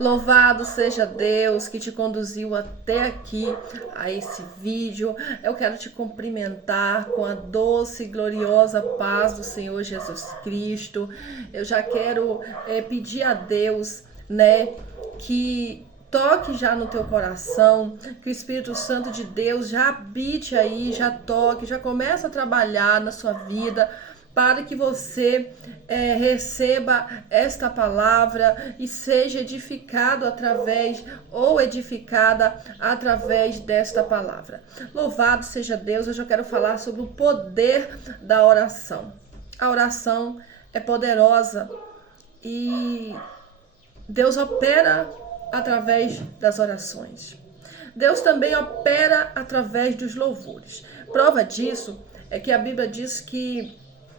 Louvado seja Deus que te conduziu até aqui, a esse vídeo. Eu quero te cumprimentar com a doce e gloriosa paz do Senhor Jesus Cristo. Eu já quero pedir a Deus, né, que toque já no teu coração, que o Espírito Santo de Deus já habite aí, já toque, já comece a trabalhar na sua vida, para que você receba esta palavra e seja edificado através ou edificada através desta palavra. Louvado seja Deus. Hoje eu quero falar sobre o poder da oração. A oração é poderosa e Deus opera através das orações. Deus também opera através dos louvores. Prova disso é que a Bíblia diz que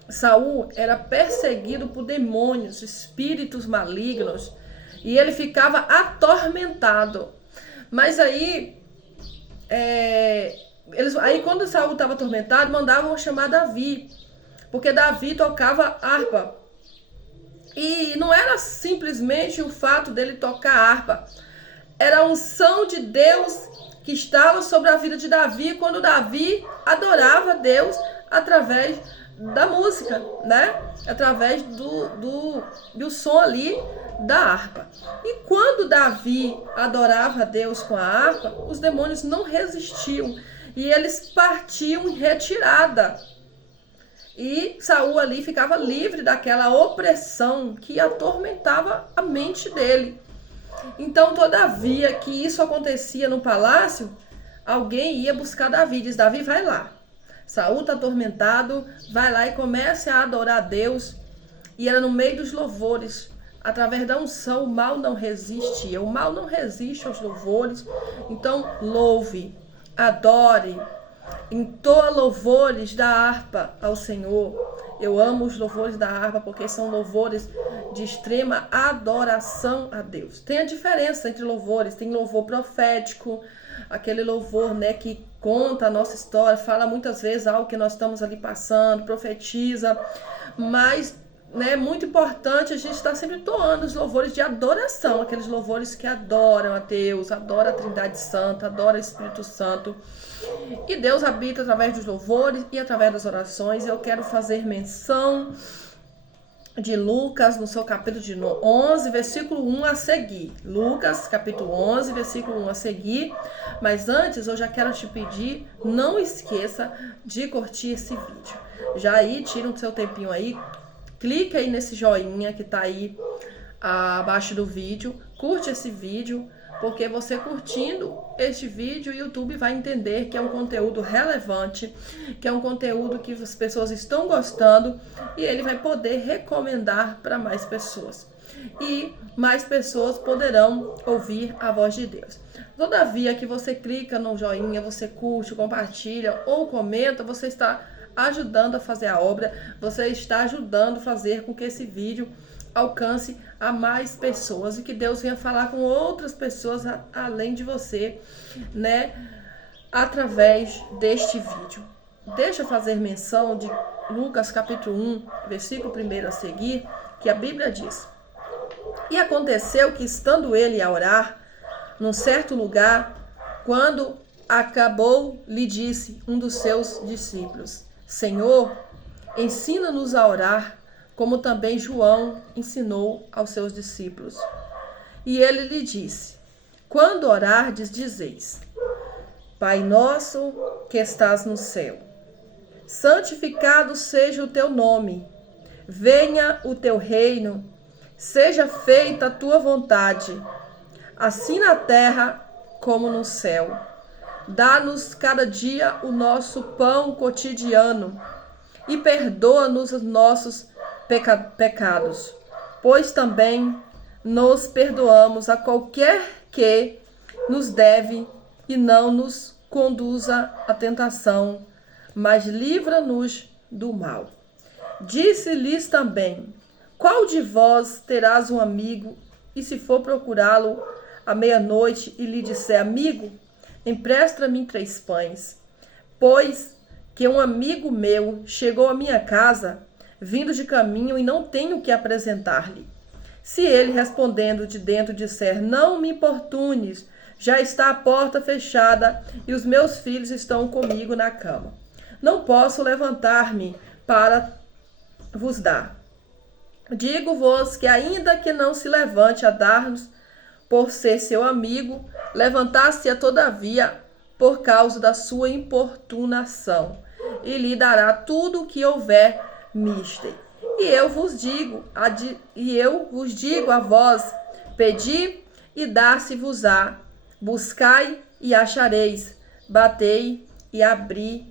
Saul era perseguido por demônios, espíritos malignos, e ele ficava atormentado. Mas aí quando Saul estava atormentado, mandavam chamar Davi, porque Davi tocava harpa. E não era simplesmente o fato dele tocar harpa, era a unção de Deus que estava sobre a vida de Davi, quando Davi adorava Deus através da música, né? Através do som ali da harpa. E quando Davi adorava Deus com a harpa, os demônios não resistiam e eles partiam em retirada. E Saul ali ficava livre daquela opressão que atormentava a mente dele. Então, todavia que isso acontecia no palácio, alguém ia buscar Davi, diz: Davi, vai lá. Saul está atormentado, vai lá e comece a adorar a Deus. E era no meio dos louvores, através da unção, o mal não resistia. O mal não resiste aos louvores. Então, louve, adore, entoa louvores da harpa ao Senhor. Eu amo os louvores da harpa porque são louvores de extrema adoração a Deus. Tem a diferença entre louvores, tem louvor profético, aquele louvor, né, que conta a nossa história, fala muitas vezes algo que nós estamos ali passando, profetiza, mas é muito importante a gente estar sempre entoando os louvores de adoração, aqueles louvores que adoram a Deus, adoram a Trindade Santa, adoram o Espírito Santo. E Deus habita através dos louvores e através das orações. Eu quero fazer menção de Lucas, no seu capítulo de 11, versículo 1 a seguir. Lucas, capítulo 11, versículo 1 a seguir. Mas antes, eu já quero te pedir, não esqueça de curtir esse vídeo. Já aí, tira um seu tempinho aí, clica aí nesse joinha que tá aí abaixo do vídeo, curte esse vídeo, porque você curtindo este vídeo, o YouTube vai entender que é um conteúdo relevante, que é um conteúdo que as pessoas estão gostando e ele vai poder recomendar para mais pessoas. E mais pessoas poderão ouvir a voz de Deus. Todavia que você clica no joinha, você curte, compartilha ou comenta, você está ajudando a fazer a obra, você está ajudando a fazer com que esse vídeo alcance a mais pessoas e que Deus venha falar com outras pessoas além de você, né, através deste vídeo. Deixa eu fazer menção de Lucas capítulo 1, versículo 1 a seguir, que a Bíblia diz: E aconteceu que, estando ele a orar, num certo lugar, quando acabou, lhe disse um dos seus discípulos: Senhor, ensina-nos a orar, como também João ensinou aos seus discípulos. E ele lhe disse: Quando orardes, dizeis: Pai nosso que estás no céu, santificado seja o teu nome, venha o teu reino, seja feita a tua vontade, assim na terra como no céu. Dá-nos cada dia o nosso pão cotidiano e perdoa-nos os nossos pecados, pois também nos perdoamos a qualquer que nos deve, e não nos conduza à tentação, mas livra-nos do mal. Disse-lhes também: Qual de vós terás um amigo, e se for procurá-lo à meia-noite e lhe disser: Amigo, empresta-me 3 pães, pois que um amigo meu chegou à minha casa, vindo de caminho, e não tenho que apresentar-lhe. Se ele respondendo de dentro disser, não me importunes, já está a porta fechada e os meus filhos estão comigo na cama. Não posso levantar-me para vos dar. Digo-vos que ainda que não se levante a dar-nos por ser seu amigo, levantar-se-a todavia por causa da sua importunação, e lhe dará tudo o que houver mister. E eu vos digo a vós, pedi e dar-se-vos-á, buscai e achareis, batei e abri-se-vos-á.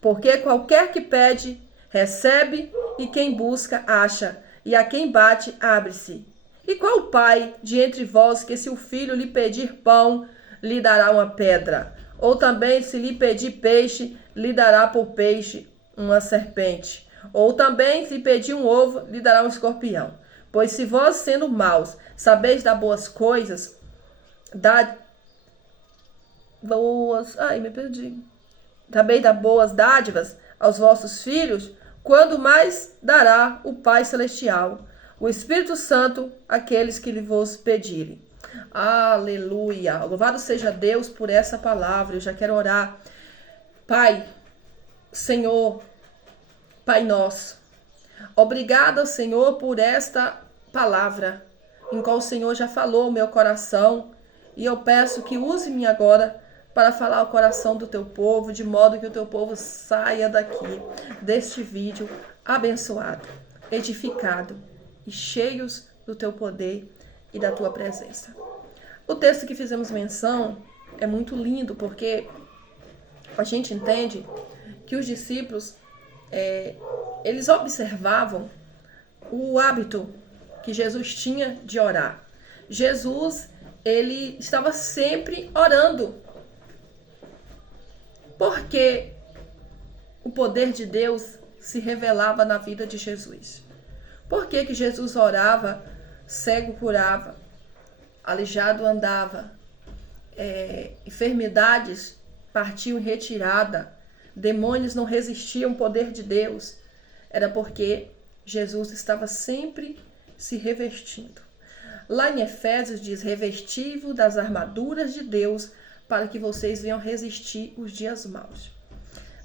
Porque qualquer que pede, recebe, e quem busca, acha, e a quem bate, abre-se. E qual pai de entre vós que, se o filho lhe pedir pão, lhe dará uma pedra? Ou também, se lhe pedir peixe, lhe dará por peixe uma serpente? Ou também, se pedir um ovo, lhe dará um escorpião? Pois se vós, sendo maus, sabeis dar boas coisas, sabeis dar boas dádivas aos vossos filhos, quando mais dará o Pai Celestial, o Espírito Santo, àqueles que lhe vos pedirem. Aleluia! Louvado seja Deus por essa palavra. Eu já quero orar. Pai, Senhor, Pai nosso, obrigada, Senhor, por esta palavra, em qual o Senhor já falou o meu coração, e eu peço que use-me agora para falar ao coração do teu povo, de modo que o teu povo saia daqui, deste vídeo, abençoado, edificado e cheios do teu poder e da tua presença. O texto que fizemos menção é muito lindo, porque a gente entende que os discípulos, eles observavam o hábito que Jesus tinha de orar. Jesus, ele estava sempre orando, porque o poder de Deus se revelava na vida de Jesus. Por que que Jesus orava, cego curava, aleijado andava, enfermidades partiam em retirada, demônios não resistiam ao poder de Deus? Era porque Jesus estava sempre se revestindo. Lá em Efésios diz, revestivo das armaduras de Deus, para que vocês venham resistir os dias maus.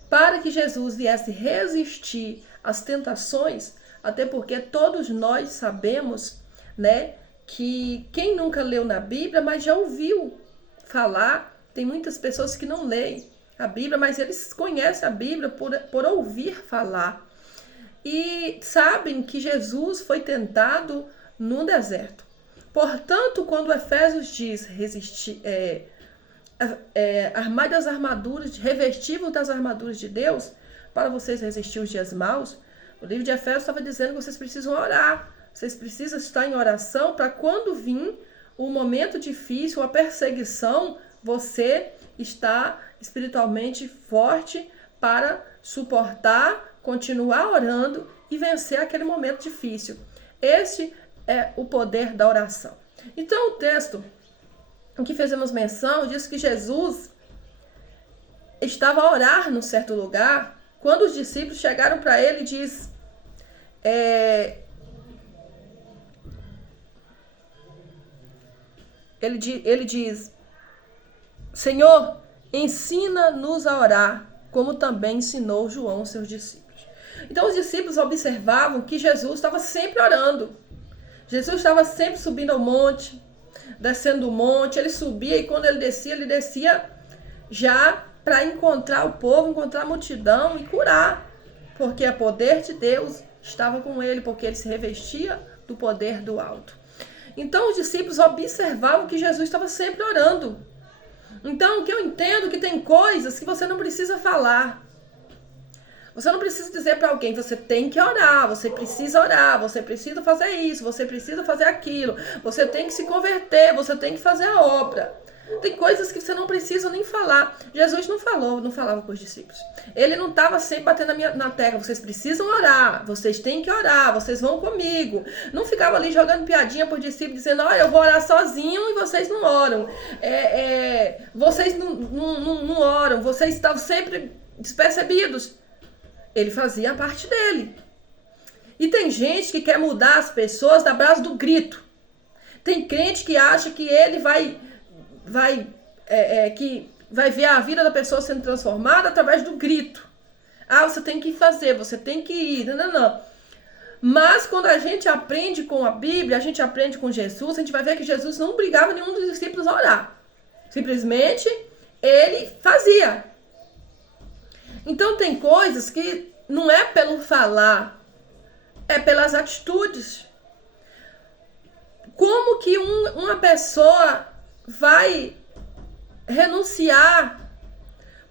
Para que Jesus viesse resistir às tentações, até porque todos nós sabemos, né, que quem nunca leu na Bíblia, mas já ouviu falar, tem muitas pessoas que não leem a Bíblia, mas eles conhecem a Bíblia por ouvir falar. E sabem que Jesus foi tentado no deserto. Portanto, quando Efésios diz resistir, armai das armaduras, revestível das armaduras de Deus, para vocês resistir os dias maus, o livro de Efésios estava dizendo que vocês precisam orar, vocês precisam estar em oração para quando vir o momento difícil, a perseguição, você está espiritualmente forte para suportar, continuar orando e vencer aquele momento difícil. Este é o poder da oração. Então, o texto em que fizemos menção diz que Jesus estava a orar num certo lugar, quando os discípulos chegaram para ele e diz, ele diz, Senhor, ensina-nos a orar, como também ensinou João seus discípulos. Então os discípulos observavam que Jesus estava sempre orando. Jesus estava sempre subindo ao monte, descendo o monte, ele subia e quando ele descia já para encontrar o povo, encontrar a multidão e curar, porque o poder de Deus estava com ele, porque ele se revestia do poder do alto. Então os discípulos observavam que Jesus estava sempre orando. Então o que eu entendo é que tem coisas que você não precisa falar. Você não precisa dizer para alguém, você tem que orar, você precisa fazer isso, você precisa fazer aquilo, você tem que se converter, você tem que fazer a obra. Tem coisas que você não precisa nem falar. Jesus não falava com os discípulos. Ele não estava sempre batendo na tecla, vocês precisam orar, vocês têm que orar, vocês vão comigo. Não ficava ali jogando piadinha para os discípulos, dizendo, olha, eu vou orar sozinho e vocês não oram. Vocês não oram, vocês estavam sempre despercebidos. Ele fazia a parte dele. E tem gente que quer mudar as pessoas na base do grito. Tem crente que acha que ele que vai ver a vida da pessoa sendo transformada através do grito. Ah, você tem que fazer, você tem que ir. Não. Mas quando a gente aprende com a Bíblia, a gente aprende com Jesus, a gente vai ver que Jesus não obrigava nenhum dos discípulos a orar. Simplesmente ele fazia. Então tem coisas que não é pelo falar, é pelas atitudes. Como que uma pessoa vai renunciar?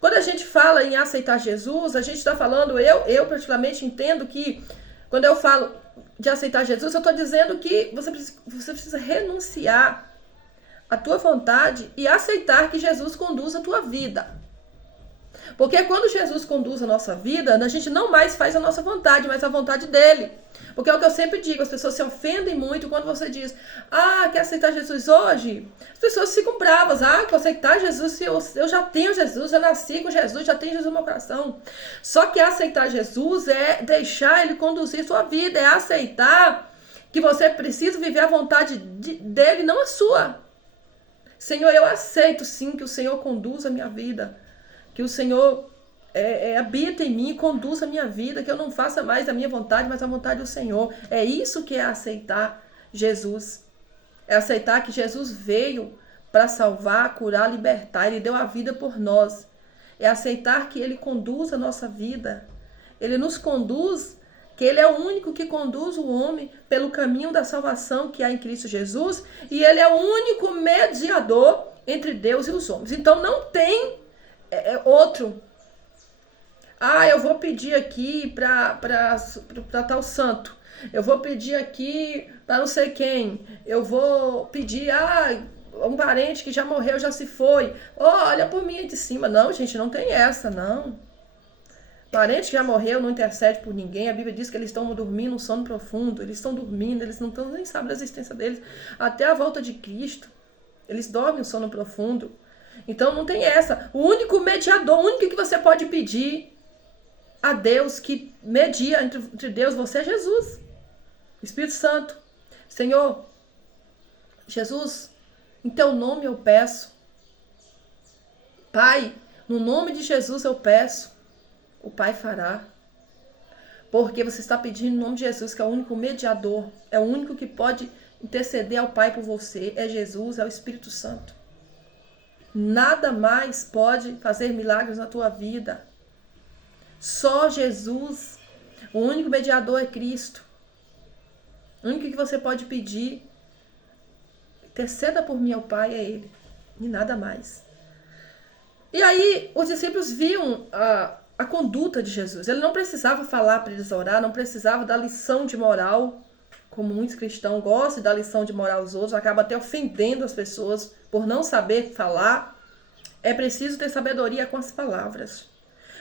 Quando a gente fala em aceitar Jesus, a gente está falando, eu particularmente entendo que quando eu falo de aceitar Jesus, eu estou dizendo que você precisa renunciar à tua vontade e aceitar que Jesus conduz a tua vida. Porque quando Jesus conduz a nossa vida, a gente não mais faz a nossa vontade, mas a vontade dele. Porque é o que eu sempre digo, as pessoas se ofendem muito quando você diz, quer aceitar Jesus hoje? As pessoas ficam bravas, quer aceitar Jesus, eu já tenho Jesus, já nasci com Jesus, já tenho Jesus no meu coração. Só que aceitar Jesus é deixar ele conduzir sua vida, é aceitar que você precisa viver a vontade dele, não a sua. Senhor, eu aceito sim que o Senhor conduza a minha vida. Que o Senhor habita em mim e conduza a minha vida, que eu não faça mais a minha vontade, mas a vontade do Senhor. É isso que é aceitar Jesus. É aceitar que Jesus veio para salvar, curar, libertar. Ele deu a vida por nós. É aceitar que ele conduz a nossa vida. Ele nos conduz, que ele é o único que conduz o homem pelo caminho da salvação que há em Cristo Jesus. E ele é o único mediador entre Deus e os homens. Então não tem outro. Eu vou pedir aqui para tal santo. Eu vou pedir aqui para não sei quem. Eu vou pedir, um parente que já morreu, já se foi. Olha por mim aí de cima. Não, gente, não tem essa, não. Parente que já morreu não intercede por ninguém. A Bíblia diz que eles estão dormindo um sono profundo. Eles estão dormindo, eles não estão nem sabem da existência deles. Até a volta de Cristo, eles dormem um sono profundo. Então não tem essa. O único mediador, o único que você pode pedir a Deus, que media entre Deus, você é Jesus. Espírito Santo. Senhor, Jesus, em teu nome eu peço. Pai, no nome de Jesus eu peço. O Pai fará. Porque você está pedindo em nome de Jesus, que é o único mediador. É o único que pode interceder ao Pai por você. É Jesus, é o Espírito Santo. Nada mais pode fazer milagres na tua vida. Só Jesus. O único mediador é Cristo. O único que você pode pedir, interceda por mim ao Pai, é Ele. E nada mais. E aí, os discípulos viam a conduta de Jesus. Ele não precisava falar para eles orar, não precisava dar lição de moral, como muitos cristãos gostam de dar lição de moral aos outros, acaba até ofendendo as pessoas por não saber falar. É preciso ter sabedoria com as palavras.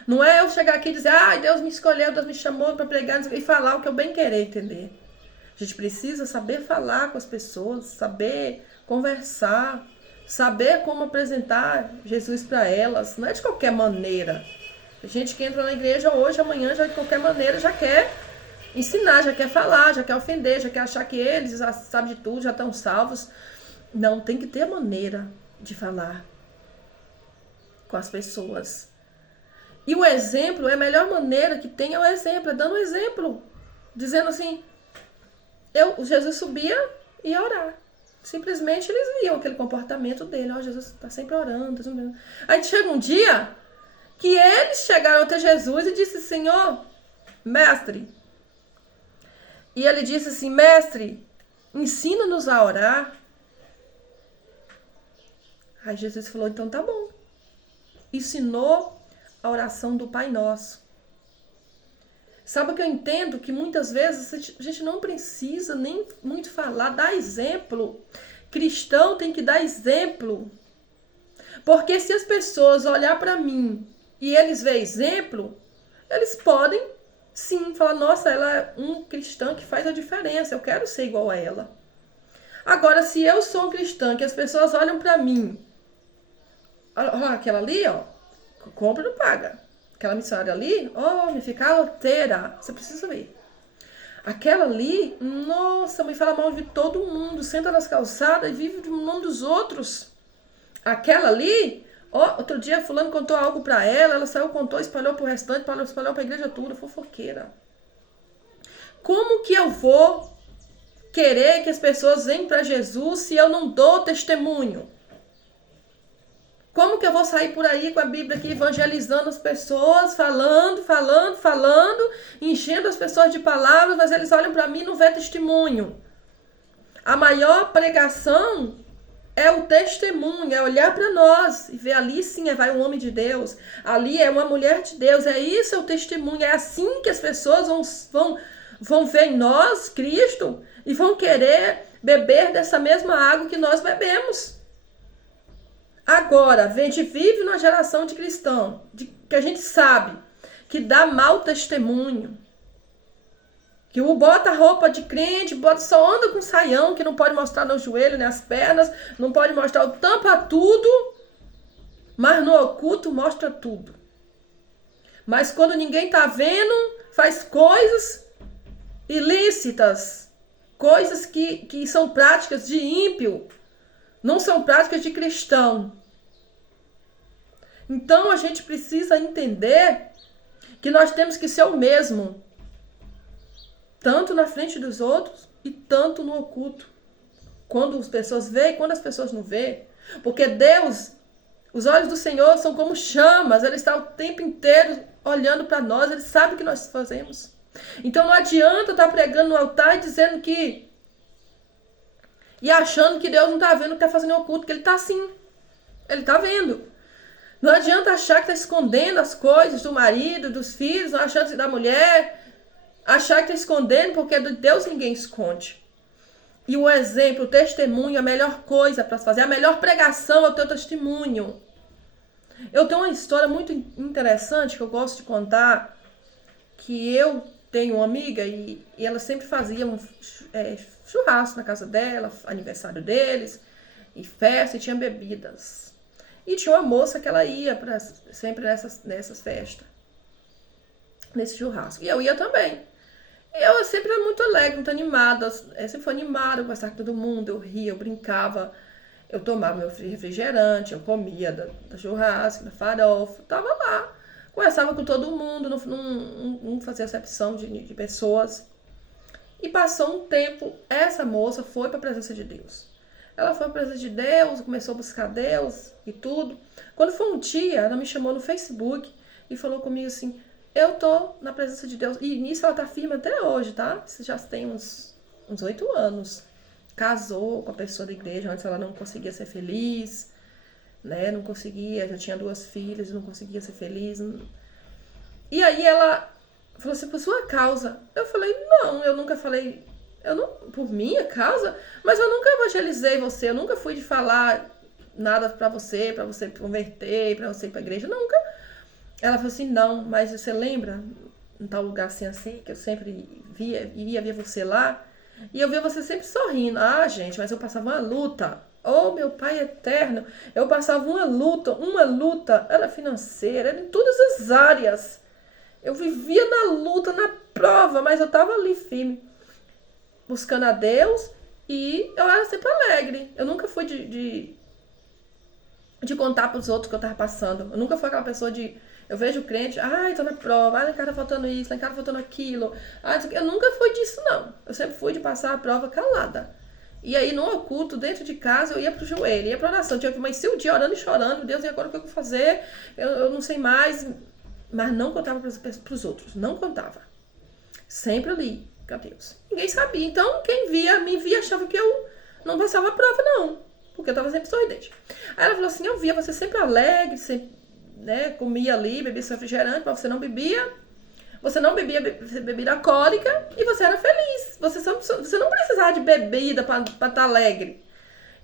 Não é eu chegar aqui e dizer, Deus me escolheu, Deus me chamou para pregar e falar o que eu bem querer entender. A gente precisa saber falar com as pessoas, saber conversar, saber como apresentar Jesus para elas. Não é de qualquer maneira. A gente que entra na igreja hoje, amanhã, já de qualquer maneira, já quer ensinar, já quer falar, já quer ofender, já quer achar que eles já sabem de tudo, já estão salvos. Não, tem que ter maneira de falar com as pessoas. E o exemplo, a melhor maneira que tem é o exemplo, é dando um exemplo. Dizendo assim, Jesus subia e ia orar. Simplesmente eles viam aquele comportamento dele. Jesus está sempre orando. Aí chega um dia que eles chegaram até Jesus e disse, Senhor, mestre. E ele disse assim, mestre, ensina-nos a orar. Aí Jesus falou, então tá bom. Ensinou a oração do Pai Nosso. Sabe o que eu entendo? Que muitas vezes a gente não precisa nem muito falar, dar exemplo. Cristão tem que dar exemplo. Porque se as pessoas olhar para mim e eles verem exemplo, eles podem sim falar, nossa, ela é um cristão que faz a diferença, eu quero ser igual a ela. Agora, se eu sou um cristão que as pessoas olham para mim, olha aquela ali, compra e não paga. Aquela missionária ali, me fica alteira. Você precisa ver. Aquela ali, nossa, me fala mal de todo mundo, senta nas calçadas e vive do nome dos outros. Aquela ali, ó, outro dia fulano contou algo pra ela, ela saiu, contou, espalhou pro restante, espalhou pra igreja toda, fofoqueira. Como que eu vou querer que as pessoas venham pra Jesus se eu não dou testemunho? Como que eu vou sair por aí com a Bíblia aqui evangelizando as pessoas, falando, enchendo as pessoas de palavras, mas eles olham para mim e não vê testemunho? A maior pregação é o testemunho, é olhar para nós e ver ali sim vai um homem de Deus, ali é uma mulher de Deus, é isso é o testemunho, é assim que as pessoas vão ver em nós, Cristo, e vão querer beber dessa mesma água que nós bebemos. Agora, a gente vive numa geração de cristão, que a gente sabe que dá mau testemunho, que o bota roupa de crente, só anda com saião, que não pode mostrar no joelho, nem as pernas, não pode mostrar, tampa tudo, mas no oculto mostra tudo. Mas quando ninguém tá vendo, faz coisas ilícitas, coisas que são práticas de ímpio, não são práticas de cristão. Então a gente precisa entender que nós temos que ser o mesmo, tanto na frente dos outros e tanto no oculto. Quando as pessoas veem e quando as pessoas não veem. Porque Deus, os olhos do Senhor são como chamas, Ele está o tempo inteiro olhando para nós, Ele sabe o que nós fazemos. Então não adianta estar pregando no altar e dizendo que... e achando que Deus não está vendo o que está fazendo no oculto, que Ele está sim. Ele está vendo. Não adianta achar que está escondendo as coisas do marido, dos filhos, não achando da mulher, achar que está escondendo, porque de Deus ninguém esconde. E o exemplo, o testemunho, a melhor coisa para fazer, a melhor pregação é o teu testemunho. Eu tenho uma história muito interessante que eu gosto de contar, que eu tenho uma amiga e ela sempre fazia churrasco na casa dela, aniversário deles, e festa, e tinha bebidas. E tinha uma moça que ela ia sempre nessas festas, nesse churrasco. E eu ia também. E eu sempre era muito alegre, muito animada. Eu sempre fui animada, eu conversava com todo mundo, eu ria, eu brincava. Eu tomava meu refrigerante, eu comia da churrasco, da farofa. Tava lá, conversava com todo mundo, não fazia acepção de pessoas. E passou um tempo, essa moça foi para a presença de Deus. Ela foi para a presença de Deus, começou a buscar Deus e tudo. Quando foi um dia, ela me chamou no Facebook e falou comigo assim, eu tô na presença de Deus. E nisso ela tá firme até hoje, tá? Isso já tem uns 8 anos. Casou com a pessoa da igreja, antes ela não conseguia ser feliz, né? Não conseguia, já tinha 2 filhas, não conseguia ser feliz. E aí ela falou assim, por sua causa. Eu falei, não, eu nunca falei... por minha causa, mas eu nunca evangelizei você, eu nunca fui de falar nada pra você converter, pra você ir pra igreja, nunca. Ela falou assim, não, mas você lembra em tal lugar assim, que eu sempre ia ver você lá, e eu via você sempre sorrindo. Ah, gente, mas eu passava uma luta. Oh, meu Pai eterno, eu passava uma luta, era financeira, era em todas as áreas. Eu vivia na luta, na prova, mas eu tava ali firme, buscando a Deus, e eu era sempre alegre. Eu nunca fui de contar pros outros que eu tava passando. Eu nunca fui aquela pessoa eu vejo o crente, ai, tô na prova, ai, lá em casa tá faltando isso, lá em casa tá faltando aquilo. Ai, eu nunca fui disso, não. Eu sempre fui de passar a prova calada. E aí, no oculto, dentro de casa, eu ia pro joelho, ia pra oração. Eu tinha que amanhecer o dia orando e chorando. Deus, e agora o que eu vou fazer? Eu não sei mais. Mas não contava pros outros. Não contava. Sempre ali. Deus. Ninguém sabia. Então, quem me via achava que eu não passava a prova, não. Porque eu tava sempre sorridente. Aí ela falou assim, eu via você sempre alegre, sempre, né, comia ali, bebia seu refrigerante, mas você não bebia. Você não bebia bebida alcoólica e você era feliz. Você não precisava de bebida pra estar alegre.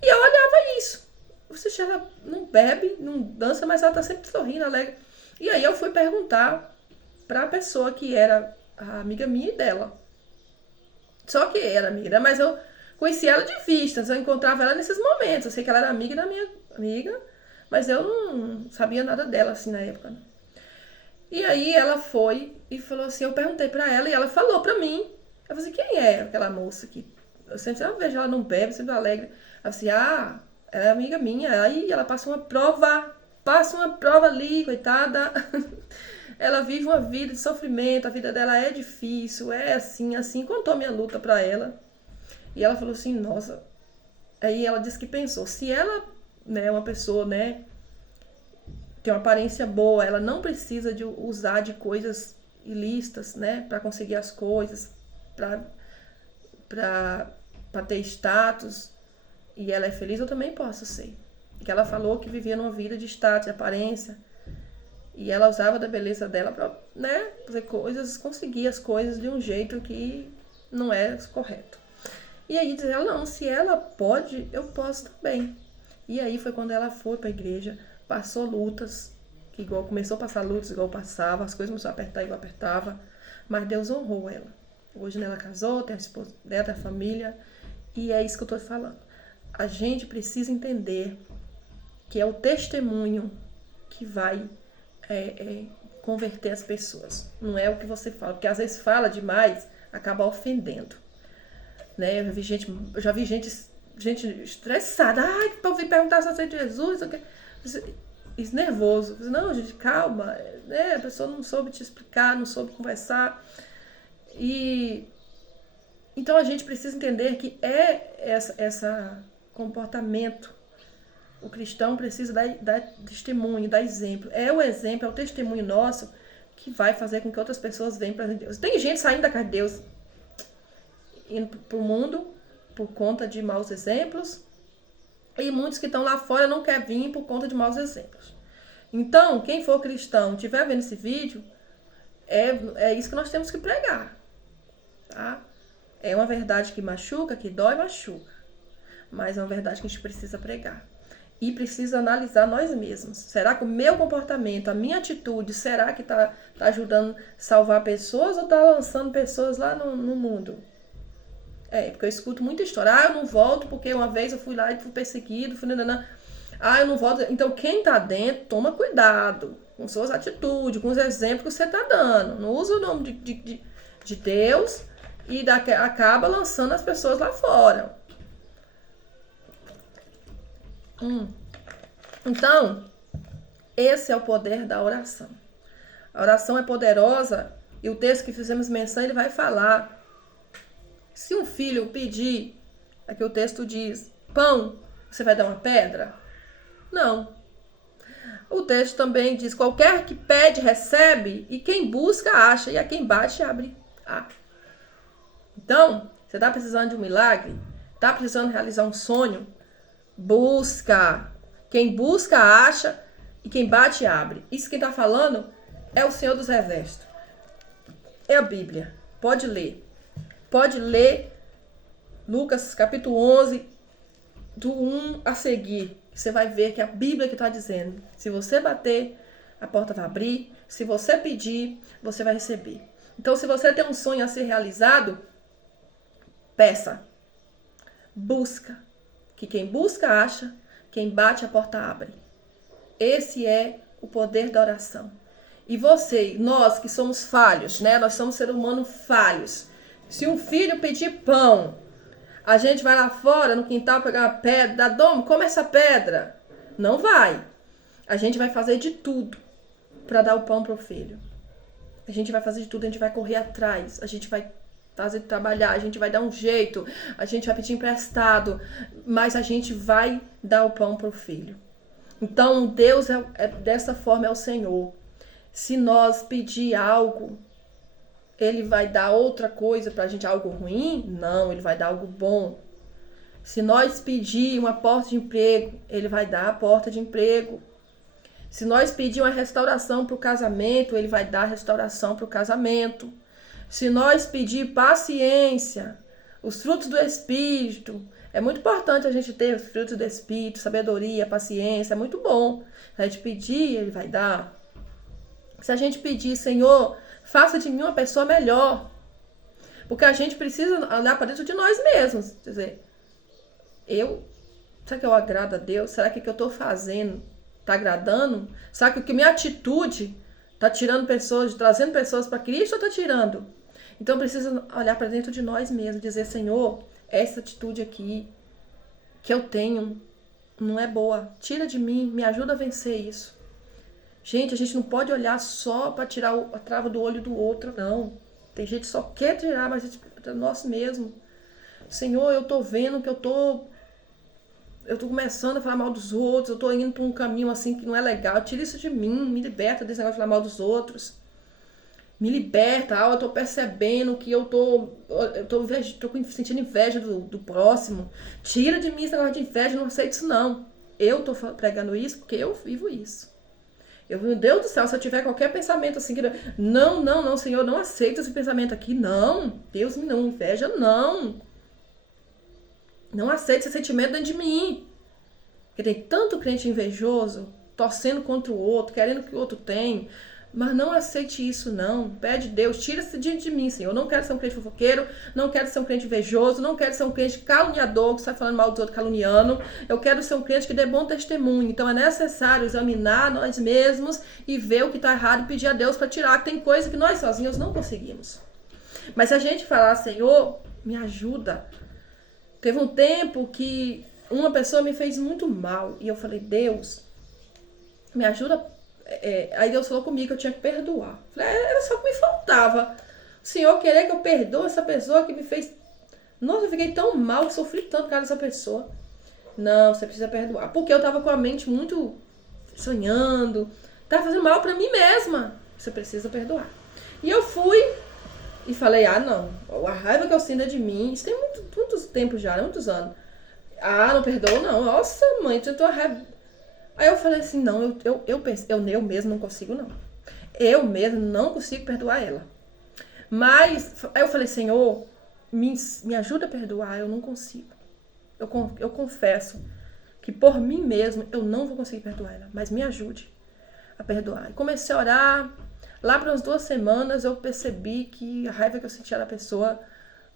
E eu olhava isso. Você ela não bebe, não dança, mas ela tá sempre sorrindo, alegre. E aí eu fui perguntar pra pessoa que era a amiga minha e dela. Só que era amiga, mas eu conhecia ela de vista, eu encontrava ela nesses momentos. Eu sei que ela era amiga da minha amiga, mas eu não sabia nada dela assim na época. E aí ela foi e falou assim, eu perguntei pra ela e ela falou pra mim Eu falei assim, quem é aquela moça que eu sempre vejo ela não bebe, sempre alegre. Eu falei assim, ela é amiga minha. Aí ela passa uma prova ali, coitada. Ela vive uma vida de sofrimento, a vida dela é difícil, é assim, assim. Contou minha luta pra ela. E ela falou assim, nossa. Aí ela disse que pensou, se ela, né, uma pessoa, né, tem uma aparência boa, ela não precisa de usar de coisas ilícitas, né, pra conseguir as coisas, pra ter status, e ela é feliz, eu também posso ser. Que ela falou que vivia numa vida de status, de aparência, e ela usava da beleza dela pra, né, fazer coisas, conseguir as coisas de um jeito que não é correto. E aí diz ela, não, se ela pode, eu posso também. E aí foi quando ela foi pra igreja, passou lutas, que igual começou a passar lutas igual passava, as coisas começaram a apertar igual apertava, mas Deus honrou ela. Hoje ela casou, tem a esposa dela, tem a família, e é isso que eu tô falando. A gente precisa entender que é o testemunho que vai converter as pessoas. Não é o que você fala, porque às vezes fala demais, acaba ofendendo. Né? Eu já vi gente estressada. Ai, pra ouvir perguntar se você é de Jesus. Isso nervoso. Não, gente, calma. A pessoa não soube te explicar, não soube conversar. E então a gente precisa entender que esse comportamento. O cristão precisa dar testemunho, dar exemplo. É o exemplo, é o testemunho nosso que vai fazer com que outras pessoas venham para Deus. Tem gente saindo da casa de Deus, indo para o mundo por conta de maus exemplos, e muitos que estão lá fora não querem vir por conta de maus exemplos. Então, quem for cristão, estiver vendo esse vídeo, é isso que nós temos que pregar. Tá? É uma verdade que machuca, que dói, machuca. Mas é uma verdade que a gente precisa pregar. E precisa analisar nós mesmos. Será que o meu comportamento, a minha atitude, será que está ajudando a salvar pessoas ou está lançando pessoas lá no mundo? Porque eu escuto muita história. Eu não volto porque uma vez eu fui lá e fui perseguido. Eu não volto. Então, quem está dentro, toma cuidado com suas atitudes, com os exemplos que você está dando. Não usa o nome de Deus e acaba lançando as pessoas lá fora. Então, esse é o poder da oração. A oração é poderosa e o texto que fizemos menção, ele vai falar. Se um filho pedir, aqui o texto diz, pão, você vai dar uma pedra? Não. O texto também diz, qualquer que pede, recebe, e quem busca, acha, e a quem bate, abre. Então, você está precisando de um milagre? Está precisando realizar um sonho? Busca. Quem busca, acha, e quem bate, abre. Isso que está falando é o Senhor dos Exércitos. É a Bíblia. Pode ler. Pode ler Lucas capítulo 11, do 1 a seguir. Você vai ver que é a Bíblia que está dizendo. Se você bater, a porta vai abrir. Se você pedir, você vai receber. Então, se você tem um sonho a ser realizado, peça. Busca. Que quem busca, acha. Quem bate, a porta abre. Esse é o poder da oração. E você, nós que somos falhos, né? Nós somos seres humanos falhos. Se um filho pedir pão, a gente vai lá fora no quintal pegar uma pedra, dá domo, come essa pedra. Não vai. A gente vai fazer de tudo para dar o pão pro filho. A gente vai fazer de tudo, a gente vai correr atrás, a gente vai fazer trabalhar, a gente vai dar um jeito, a gente vai pedir emprestado, mas a gente vai dar o pão pro filho. Então, Deus dessa forma é o Senhor. Se nós pedir algo, Ele vai dar outra coisa pra gente, algo ruim? Não, Ele vai dar algo bom. Se nós pedir uma porta de emprego, Ele vai dar a porta de emprego. Se nós pedir uma restauração para o casamento, Ele vai dar a restauração para o casamento. Se nós pedir paciência, os frutos do Espírito, é muito importante a gente ter os frutos do Espírito, sabedoria, paciência, é muito bom. Se a gente pedir, Ele vai dar. Se a gente pedir, Senhor, faça de mim uma pessoa melhor. Porque a gente precisa olhar para dentro de nós mesmos. Quer dizer, será que eu agrado a Deus? Será que o que eu estou fazendo está agradando? Será que minha atitude está tirando pessoas, trazendo pessoas para Cristo ou está tirando? Então precisa olhar para dentro de nós mesmos, dizer, Senhor, essa atitude aqui que eu tenho não é boa. Tira de mim, me ajuda a vencer isso. Gente, a gente não pode olhar só para tirar a trava do olho do outro, não. Tem gente que só quer tirar, mas é nós mesmo. Senhor, eu tô vendo que eu tô começando a falar mal dos outros, eu tô indo para um caminho assim que não é legal. Tira isso de mim, me liberta desse negócio de falar mal dos outros. Me liberta, eu tô percebendo que eu tô sentindo inveja do próximo. Tira de mim esse negócio de inveja, não aceito isso não. Eu tô pregando isso porque eu vivo isso. Meu Deus do céu, se eu tiver qualquer pensamento assim, que não, Senhor, não aceito esse pensamento aqui, não. Deus me não, inveja, não. Não aceito esse sentimento dentro de mim. Porque tem tanto crente invejoso, torcendo contra o outro, querendo que o outro tenha. Mas não aceite isso, não. Pede Deus, tira esse dia de mim, Senhor. Eu não quero ser um crente fofoqueiro, não quero ser um crente invejoso, não quero ser um crente caluniador, que está falando mal dos outros, caluniando. Eu quero ser um crente que dê bom testemunho. Então é necessário examinar nós mesmos e ver o que está errado e pedir a Deus para tirar. Tem coisa que nós sozinhos não conseguimos. Mas se a gente falar, Senhor, me ajuda. Teve um tempo que uma pessoa me fez muito mal e eu falei, Deus, me ajuda. Aí Deus falou comigo que eu tinha que perdoar. Falei, era só o que me faltava. O Senhor querer que eu perdoe essa pessoa que me fez... Nossa, eu fiquei tão mal, sofri tanto por causa dessa pessoa. Não, você precisa perdoar. Porque eu tava com a mente muito sonhando. Tava fazendo mal pra mim mesma. Você precisa perdoar. E eu fui e falei, não. A raiva que eu sinto é de mim. Isso tem muitos tempos já, muitos anos. Não perdoou não. Nossa, mãe, eu tô raiva... Aí eu falei assim, não, eu mesmo não consigo, não. Eu mesmo não consigo perdoar ela. Mas, aí eu falei, Senhor, me ajuda a perdoar, eu não consigo. Eu confesso que por mim mesmo eu não vou conseguir perdoar ela, mas me ajude a perdoar. E comecei a orar, lá por umas 2 semanas eu percebi que a raiva que eu sentia da pessoa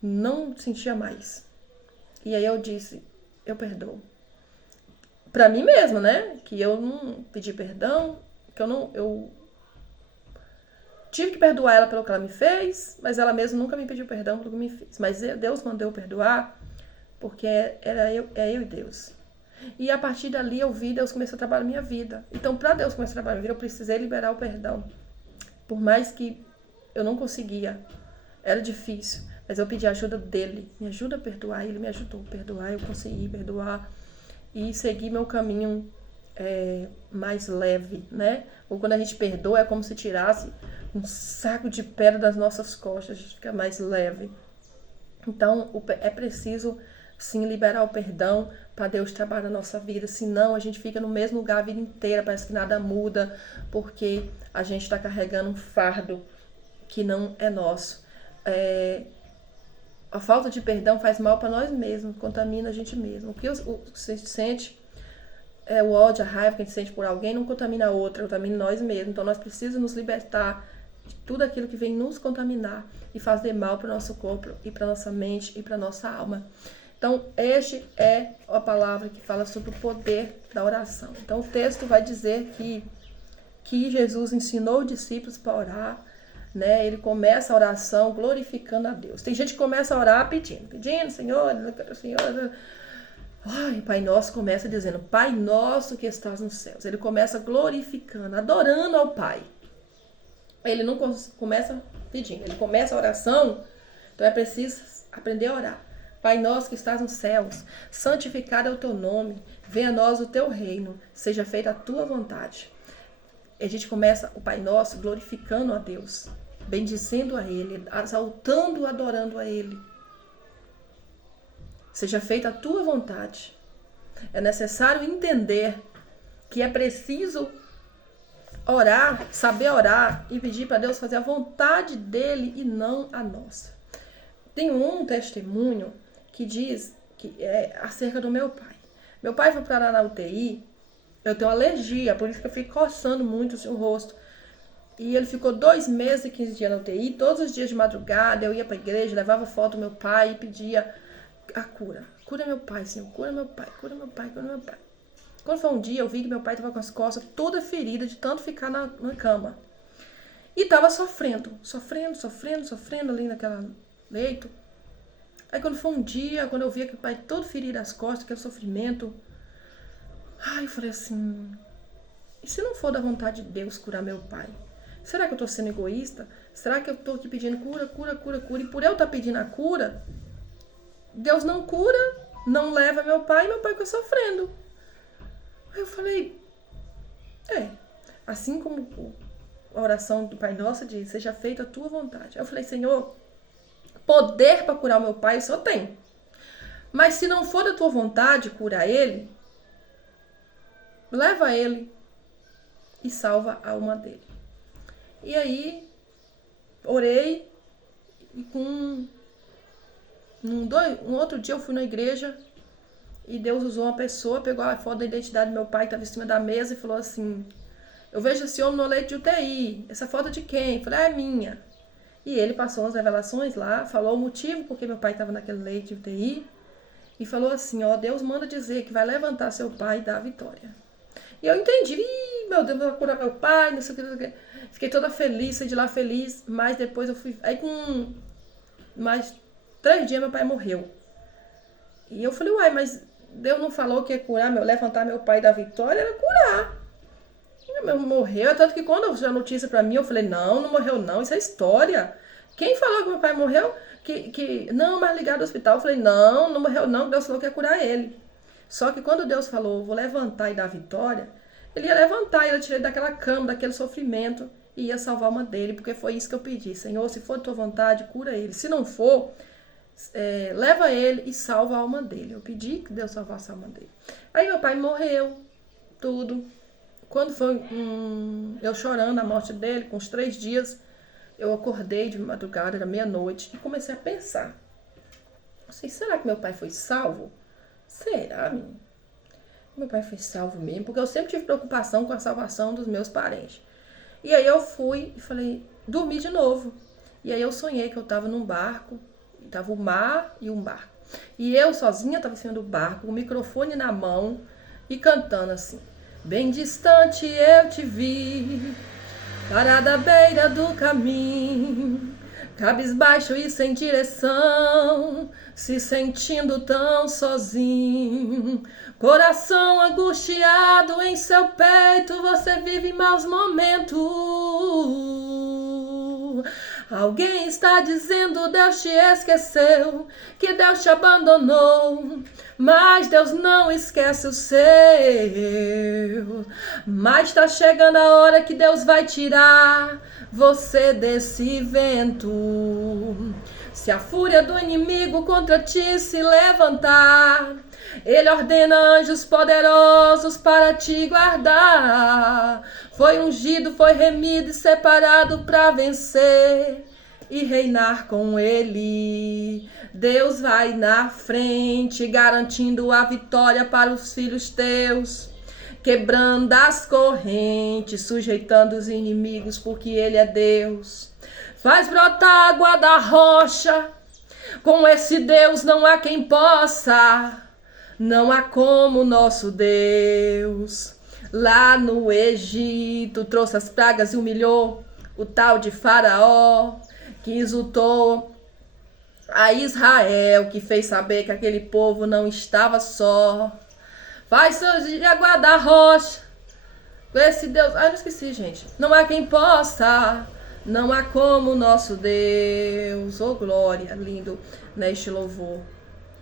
não sentia mais. E aí eu disse, eu perdoo. Pra mim mesma, né? Que eu não pedi perdão, que eu tive que perdoar ela pelo que ela me fez, mas ela mesma nunca me pediu perdão pelo que me fez. Mas Deus mandou eu perdoar, porque é eu e Deus. E a partir dali eu vi Deus começar a trabalhar na minha vida. Então, pra Deus começar a trabalhar na minha vida, eu precisei liberar o perdão. Por mais que eu não conseguia, era difícil, mas eu pedi a ajuda dele. Me ajuda a perdoar, ele me ajudou a perdoar, eu consegui perdoar. E seguir meu caminho mais leve, né? Ou quando a gente perdoa, é como se tirasse um saco de pedra das nossas costas, a gente fica mais leve. Então, é preciso, sim, liberar o perdão para Deus trabalhar na nossa vida. Senão, a gente fica no mesmo lugar a vida inteira, parece que nada muda, porque a gente está carregando um fardo que não é nosso. A falta de perdão faz mal para nós mesmos, contamina a gente mesmo. O que você sente, o ódio, a raiva que a gente sente por alguém, não contamina a outra, contamina nós mesmos. Então nós precisamos nos libertar de tudo aquilo que vem nos contaminar e fazer mal para o nosso corpo e para nossa mente e para nossa alma. Então, este é a palavra que fala sobre o poder da oração. Então, o texto vai dizer que Jesus ensinou os discípulos para orar, né? Ele começa a oração glorificando a Deus. Tem gente que começa a orar pedindo, Senhor, Pai Nosso começa dizendo, Pai Nosso que estás nos céus. Ele começa glorificando, adorando ao Pai. Ele não começa pedindo, ele começa a oração, então é preciso aprender a orar. Pai Nosso que estás nos céus, santificado é o teu nome, venha a nós o teu reino, seja feita a tua vontade. E a gente começa o Pai Nosso glorificando a Deus, bendizendo a Ele, exaltando, adorando a Ele. Seja feita a tua vontade. É necessário entender que é preciso orar, saber orar e pedir para Deus fazer a vontade dEle e não a nossa. Tem um testemunho que diz que é acerca do meu pai. Meu pai foi parar na UTI, eu tenho alergia, por isso que eu fico coçando muito o rosto. E ele ficou 2 meses e 15 dias na UTI, todos os dias de madrugada eu ia para a igreja, levava foto do meu pai e pedia a cura. Cura meu pai, Senhor, cura meu pai, cura meu pai, cura meu pai. Quando foi um dia, eu vi que meu pai estava com as costas toda ferida de tanto ficar na cama. E tava sofrendo ali naquela leito. Aí quando foi um dia, quando eu vi aquele pai todo ferido as costas, aquele sofrimento, ai, eu falei assim, e se não for da vontade de Deus curar meu pai? Será que eu tô sendo egoísta? Será que eu tô aqui pedindo cura? E por eu estar pedindo a cura, Deus não cura, não leva meu pai e meu pai fica sofrendo. Aí eu falei, assim como a oração do Pai Nosso diz, seja feita a tua vontade. Aí eu falei, Senhor, poder para curar o meu pai, o Senhor tem. Mas se não for da tua vontade curar ele, leva ele e salva a alma dele. E aí, orei e um outro dia eu fui na igreja e Deus usou uma pessoa, pegou a foto da identidade do meu pai que estava em cima da mesa e falou assim, eu vejo esse homem no leito de UTI, essa foto é de quem? Eu falei, é minha. E ele passou umas revelações lá, falou o motivo porque meu pai estava naquele leito de UTI e falou assim, ó, Deus manda dizer que vai levantar seu pai e dar a vitória. E eu entendi, meu Deus, vai curar meu pai, não sei o que. Fiquei toda feliz, saí de lá feliz, mas depois eu fui... Aí com mais 3 dias meu pai morreu. E eu falei, uai, mas Deus não falou que ia curar, levantar meu pai da vitória, era curar. Morreu, tanto que quando eu a notícia pra mim, eu falei, não morreu não, isso é história. Quem falou que meu pai morreu? Não, mas ligado ao hospital. Eu falei, não morreu não, Deus falou que ia curar ele. Só que quando Deus falou, vou levantar e dar vitória, ele ia levantar, ele ia tirar ele daquela cama, daquele sofrimento e ia salvar a alma dele, porque foi isso que eu pedi. Senhor, se for tua vontade, cura ele. Se não for, leva ele e salva a alma dele. Eu pedi que Deus salvasse a alma dele. Aí meu pai morreu, tudo. Quando foi eu chorando a morte dele, com uns 3 dias, eu acordei de madrugada, era meia-noite, e comecei a pensar. Assim, será que meu pai foi salvo? Será, menino? Meu pai foi salvo mesmo, porque eu sempre tive preocupação com a salvação dos meus parentes. E aí eu fui e falei, dormi de novo. E aí eu sonhei que eu tava num barco, tava o mar e um barco. E eu sozinha tava em cima do barco, com o microfone na mão e cantando assim. Bem distante eu te vi, parada à beira do caminho, cabisbaixo e sem direção, se sentindo tão sozinho. Coração angustiado em seu peito, você vive maus momentos. Alguém está dizendo Deus te esqueceu, que Deus te abandonou, mas Deus não esquece o seu. Mas está chegando a hora que Deus vai tirar você desse vento. Se a fúria do inimigo contra ti se levantar, ele ordena anjos poderosos para te guardar. Foi ungido, foi remido e separado para vencer e reinar com ele. Deus vai na frente, garantindo a vitória para os filhos teus, quebrando as correntes, sujeitando os inimigos, porque ele é Deus. Faz brotar água da rocha, com esse Deus não há quem possa. Não há como nosso Deus. Lá no Egito trouxe as pragas e humilhou o tal de Faraó, que exultou a Israel, que fez saber que aquele povo não estava só. Faz surgir água da rocha, com esse Deus... não esqueci, gente. Não há quem possa, não há como nosso Deus. Oh, glória, lindo neste louvor,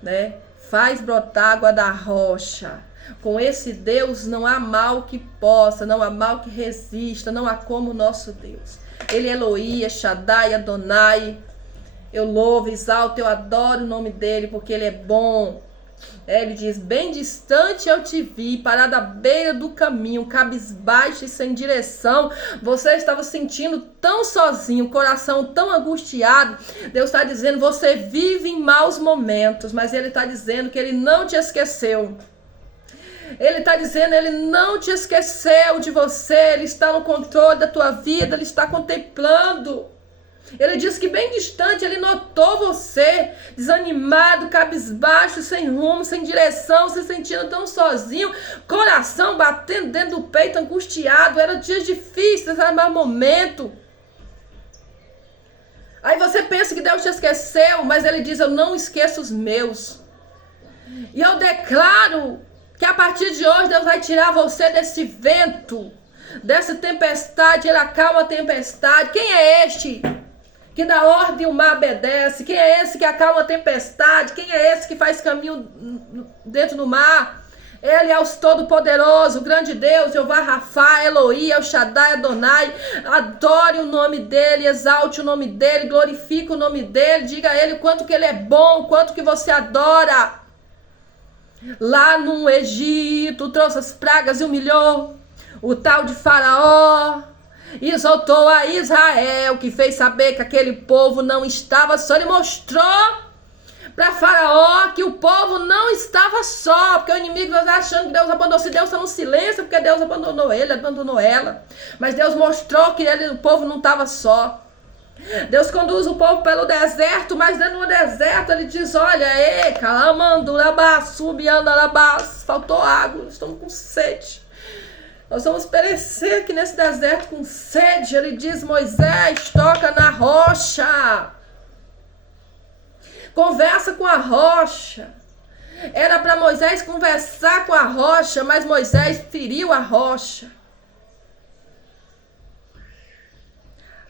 né? Faz brotar água da rocha. Com esse Deus não há mal que possa, não há mal que resista, não há como nosso Deus. Ele é Eloí, é Shaddai, Adonai. Eu louvo, exalto, eu adoro o nome dele, porque ele é bom. Ele diz, bem distante eu te vi, parada à beira do caminho, cabisbaixo e sem direção. Você estava sentindo tão sozinho, coração tão angustiado. Deus está dizendo, você vive em maus momentos, mas ele está dizendo que ele não te esqueceu. Ele está dizendo, ele não te esqueceu de você, ele está no controle da tua vida, ele está contemplando. Ele diz que bem distante ele notou você, desanimado, cabisbaixo, sem rumo, sem direção, se sentindo tão sozinho, coração batendo dentro do peito, angustiado. Eram dias difíceis, era mau momento. Aí você pensa que Deus te esqueceu, mas ele diz, eu não esqueço os meus. E eu declaro que a partir de hoje Deus vai tirar você desse vento, dessa tempestade, ele acalma a tempestade. Quem é este que dá ordem e o mar obedece? Quem é esse que acalma a tempestade? Quem é esse que faz caminho dentro do mar? Ele é o Todo-Poderoso, o grande Deus, Jeová Rafa, Eloí, El Shaddai, Adonai. Adore o nome dele, exalte o nome dele, glorifique o nome dele, diga a ele o quanto que ele é bom, o quanto que você adora. Lá no Egito trouxe as pragas e humilhou o tal de Faraó, e soltou a Israel, que fez saber que aquele povo não estava só. Ele mostrou para Faraó que o povo não estava só, porque o inimigo está achando que Deus abandonou. Se Deus está no silêncio, porque Deus abandonou ele, abandonou ela. Mas Deus mostrou que o povo não estava só. Deus conduz o povo pelo deserto, mas dentro do deserto ele diz, olha, faltou água, estamos com sede. Nós vamos perecer aqui nesse deserto com sede. Ele diz, Moisés, toca na rocha. Conversa com a rocha. Era para Moisés conversar com a rocha, mas Moisés feriu a rocha.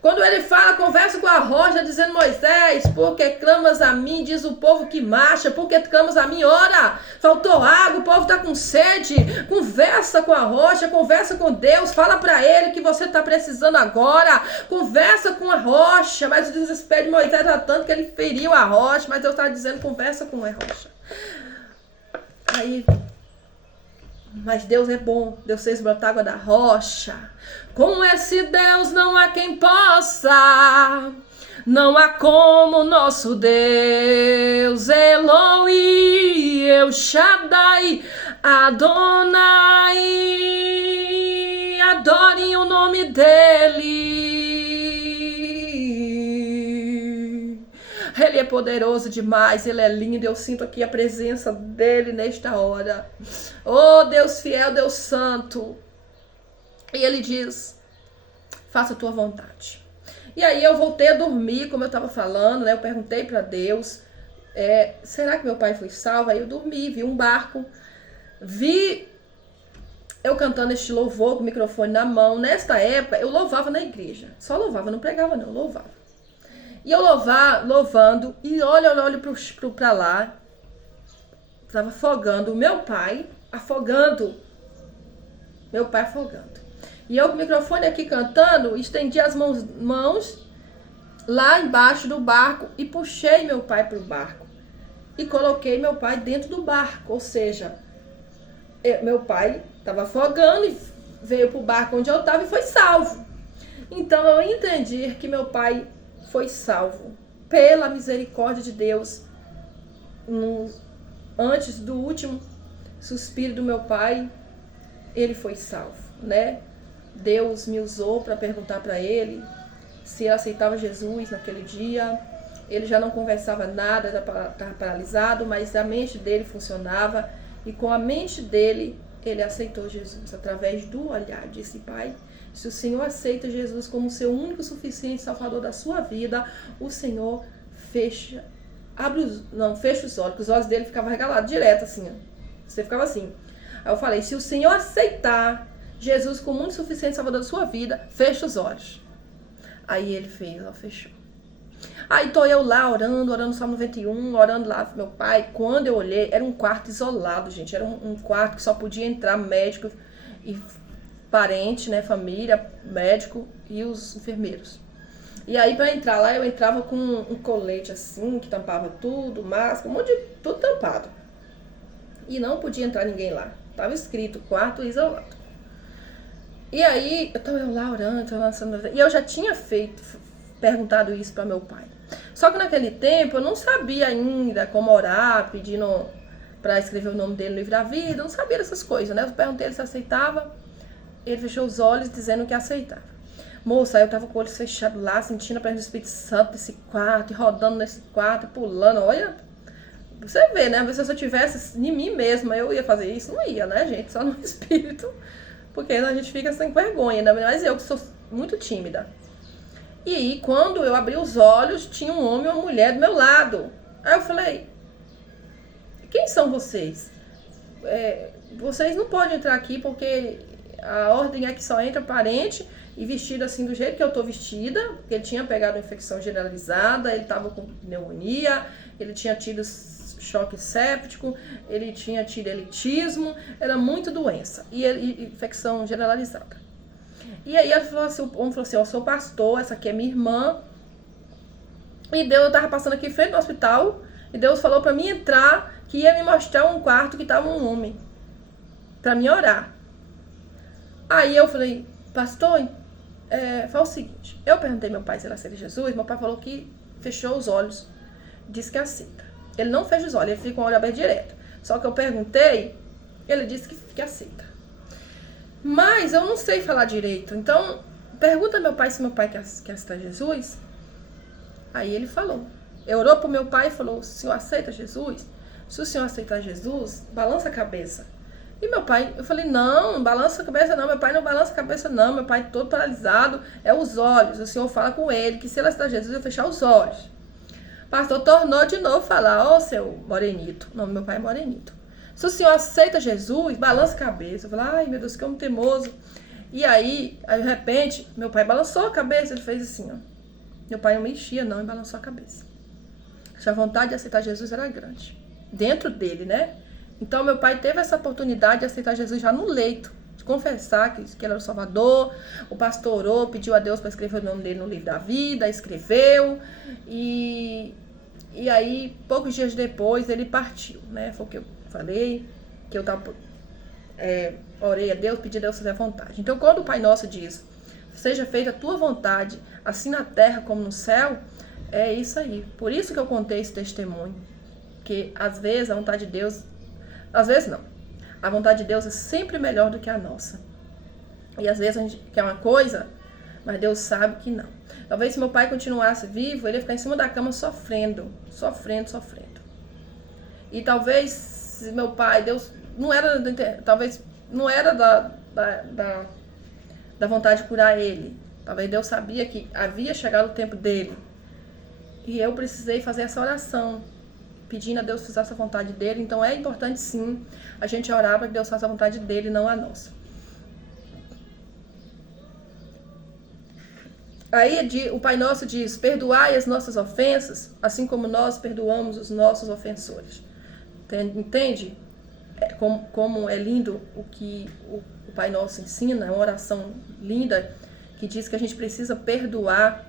Quando ele fala, conversa com a rocha, dizendo, Moisés, porque clamas a mim, diz o povo que marcha, porque clamas a mim, ora, faltou água, o povo está com sede. Conversa com a rocha, conversa com Deus, fala para ele que você está precisando agora, conversa com a rocha. Mas o desespero de Moisés era tanto que ele feriu a rocha, mas Deus está dizendo, conversa com a rocha. Aí, mas Deus é bom, Deus fez brotar água da rocha. Com esse Deus não há quem possa, não há como nosso Deus. Eloí, El Shaddai, Adonai, adorem o nome dele. Ele é poderoso demais, ele é lindo, eu sinto aqui a presença dele nesta hora. Oh, Deus fiel, Deus santo. E ele diz, faça a tua vontade. E aí eu voltei a dormir, como eu estava falando, né? Eu perguntei para Deus, será que meu pai foi salvo? Aí eu dormi, vi um barco, vi eu cantando este louvor com o microfone na mão. Nesta época, eu louvava na igreja. Só louvava, não pregava não, louvava. E eu louvando, e olho para lá, estava afogando o meu pai, afogando. E eu com o microfone aqui cantando, estendi as mãos lá embaixo do barco e puxei meu pai para o barco. E coloquei meu pai dentro do barco, ou seja, meu pai estava afogando e veio para o barco onde eu estava e foi salvo. Então eu entendi que meu pai foi salvo pela misericórdia de Deus. Antes do último suspiro do meu pai, ele foi salvo, né? Deus me usou para perguntar para ele se ele aceitava Jesus naquele dia. Ele já não conversava nada, estava paralisado, mas a mente dele funcionava. E com a mente dele, ele aceitou Jesus através do olhar. Disse, pai, se o Senhor aceita Jesus como seu único suficiente salvador da sua vida, o Senhor fecha os olhos, porque os olhos dele ficavam regalados direto assim, ó. Você ficava assim. Aí eu falei, se o Senhor aceitar Jesus como único suficiente salvador da sua vida, fecha os olhos. Aí ele fechou. Aí tô eu lá orando o Salmo 91, orando lá pro meu pai. Quando eu olhei, era um quarto isolado, gente. Era um quarto que só podia entrar médico e parente, né, família, médico e os enfermeiros. E aí para entrar lá, eu entrava com um colete assim, que tampava tudo, máscara, um monte de tudo tampado. E não podia entrar ninguém lá. Tava escrito, quarto isolado. E aí, eu lá orando, e eu já tinha perguntado isso para meu pai. Só que naquele tempo eu não sabia ainda como orar, pedindo para escrever o nome dele no livro da vida, eu não sabia dessas coisas, né? Eu perguntei ele se aceitava, ele fechou os olhos dizendo que aceitava. Moça, aí eu tava com o olho fechado lá, sentindo a presença do Espírito Santo nesse quarto, e rodando nesse quarto, e pulando, olha... Você vê, né? Se eu tivesse em mim mesma, eu ia fazer isso? Não ia, né, gente? Só no espírito. Porque a gente fica sem vergonha, né? Mas eu que sou muito tímida. E aí, quando eu abri os olhos, tinha um homem e uma mulher do meu lado. Aí eu falei, quem são vocês? Vocês não podem entrar aqui porque a ordem é que só entra parente e vestido assim do jeito que eu tô vestida, porque ele tinha pegado uma infecção generalizada, ele tava com pneumonia, ele tinha tido choque séptico, ele tinha tido elitismo, era muita doença e infecção generalizada. E aí ele falou assim, o homem falou assim, eu sou pastor, essa aqui é minha irmã, e Deus, eu tava passando aqui em frente do hospital, e Deus falou pra mim entrar, que ia me mostrar um quarto que tava um homem, pra mim orar. Aí eu falei, pastor, fala o seguinte, eu perguntei ao meu pai se ele aceita Jesus, meu pai falou que fechou os olhos, disse que aceita. Ele não fecha os olhos, ele fica com o olho aberto direto. Só que eu perguntei, ele disse que aceita. Mas eu não sei falar direito, então pergunta ao meu pai se meu pai quer aceitar Jesus. Aí ele falou, orou pro meu pai e falou, o senhor aceita Jesus? Se o senhor aceitar Jesus, balança a cabeça. E meu pai, eu falei, não balança a cabeça não, meu pai não balança a cabeça não, meu pai todo paralisado, é os olhos, o senhor fala com ele, que se ele aceitar Jesus, eu fechar os olhos. O pastor tornou de novo falar, seu Morenito, o nome do meu pai é Morenito. Se o senhor aceita Jesus, balança a cabeça. Eu falei, ai meu Deus, que homem teimoso. E aí, de repente, meu pai balançou a cabeça, ele fez assim, ó. Meu pai não mexia não e balançou a cabeça. A vontade de aceitar Jesus era grande. Dentro dele, né? Então meu pai teve essa oportunidade de aceitar Jesus já no leito, de confessar que ele era o Salvador. O pastor orou, pediu a Deus para escrever o nome dele no livro da vida, escreveu. E aí, poucos dias depois, ele partiu, né? Foi o que eu falei, que eu orei a Deus, pedi a Deus fazer a vontade. Então quando o Pai Nosso diz, seja feita a tua vontade, assim na terra como no céu, é isso aí. Por isso que eu contei esse testemunho. Que às vezes a vontade de Deus, às vezes não. A vontade de Deus é sempre melhor do que a nossa. E às vezes a gente quer uma coisa, mas Deus sabe que não. Talvez se meu pai continuasse vivo, ele ia ficar em cima da cama sofrendo. E talvez se meu pai, Deus não era, talvez não era da vontade de curar ele. Talvez Deus sabia que havia chegado o tempo dele. E eu precisei fazer essa oração, pedindo a Deus fazer essa vontade dele. Então é importante sim a gente orar para que Deus faça a vontade dele, não a nossa. Aí o Pai Nosso diz, perdoai as nossas ofensas, assim como nós perdoamos os nossos ofensores. Entende? Como é lindo o que o Pai Nosso ensina, é uma oração linda, que diz que a gente precisa perdoar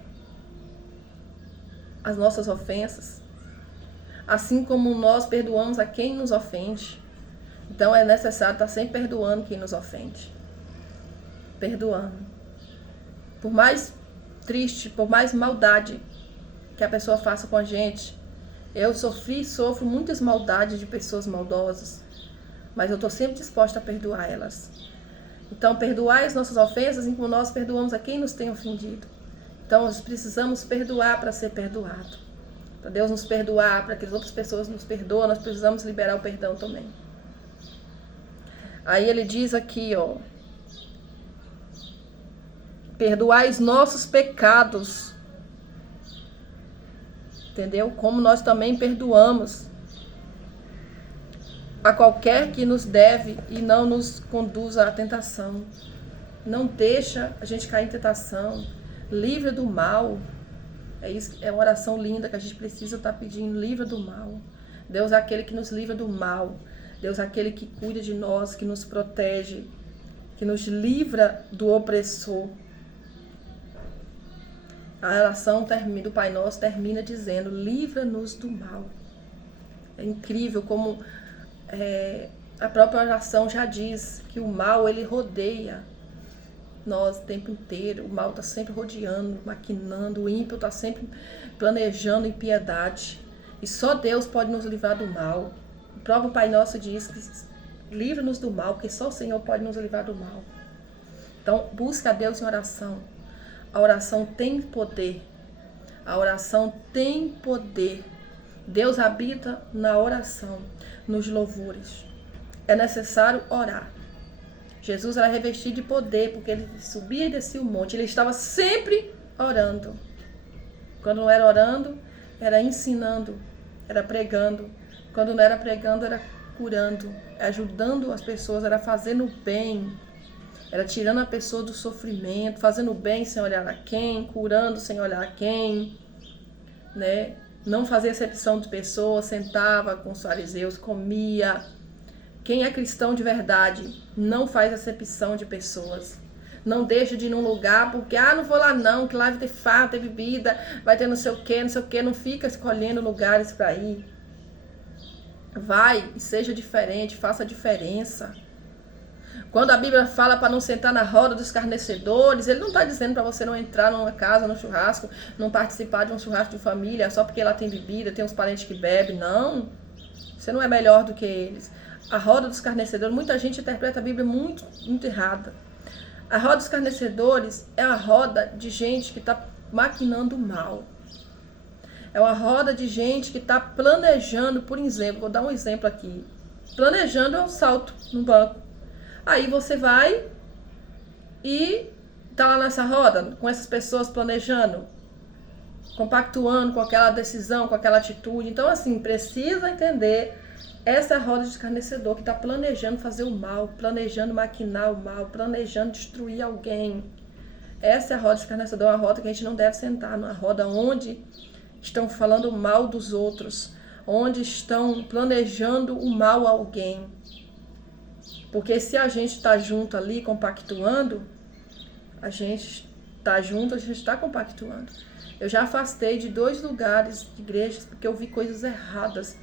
as nossas ofensas, assim como nós perdoamos a quem nos ofende. Então é necessário estar sempre perdoando quem nos ofende. Perdoando. Por mais triste, por mais maldade que a pessoa faça com a gente, eu sofro muitas maldades de pessoas maldosas, mas eu estou sempre disposta a perdoar elas. Então, perdoar as nossas ofensas, assim como nós perdoamos a quem nos tem ofendido. Então, nós precisamos perdoar para ser perdoado. Para Deus nos perdoar, para que as outras pessoas nos perdoem, nós precisamos liberar o perdão também. Aí ele diz aqui, ó, perdoai os nossos pecados. Entendeu? Como nós também perdoamos a qualquer que nos deve e não nos conduza à tentação. Não deixa a gente cair em tentação. Livra do mal. É uma oração linda que a gente precisa estar pedindo. Livra do mal. Deus é aquele que nos livra do mal. Deus é aquele que cuida de nós, que nos protege, que nos livra do opressor. A oração do Pai Nosso termina dizendo, livra-nos do mal. É incrível como a própria oração já diz que o mal, ele rodeia nós o tempo inteiro. O mal está sempre rodeando, maquinando, o ímpio está sempre planejando impiedade. E só Deus pode nos livrar do mal. O próprio Pai Nosso diz que livra-nos do mal, porque só o Senhor pode nos livrar do mal. Então, busca a Deus em oração. A oração tem poder. A oração tem poder. Deus habita na oração, nos louvores. É necessário orar. Jesus era revestido de poder, porque ele subia e descia o monte. Ele estava sempre orando. Quando não era orando, era ensinando, era pregando. Quando não era pregando, era curando, ajudando as pessoas, era fazendo bem. Era tirando a pessoa do sofrimento, fazendo bem sem olhar a quem, curando sem olhar a quem, né? Não fazia acepção de pessoas, sentava com os fariseus, comia. Quem é cristão de verdade não faz acepção de pessoas. Não deixa de ir num lugar porque, não vou lá não, que lá vai ter farra, ter bebida, vai ter não sei o que. Não fica escolhendo lugares para ir. Vai e seja diferente, faça a diferença. Quando a Bíblia fala para não sentar na roda dos escarnecedores, ele não está dizendo para você não entrar numa casa, num churrasco, não participar de um churrasco de família, só porque lá tem bebida, tem uns parentes que bebem. Não, você não é melhor do que eles. A roda dos escarnecedores, muita gente interpreta a Bíblia muito, muito errada. A roda dos escarnecedores é a roda de gente que está maquinando o mal. É uma roda de gente que está planejando, por exemplo, vou dar um exemplo aqui. Planejando um salto no banco. Aí você vai e tá lá nessa roda, com essas pessoas planejando, compactuando com aquela decisão, com aquela atitude. Então, assim, precisa entender essa é a roda de escarnecedor que está planejando fazer o mal, planejando maquinar o mal, planejando destruir alguém. Essa é a roda de escarnecedor, uma roda que a gente não deve sentar, numa roda onde estão falando mal dos outros, onde estão planejando o mal a alguém. Porque se a gente está junto ali, compactuando, a gente está junto, a gente está compactuando. Eu já afastei de 2 lugares, de igrejas, porque eu vi coisas erradas.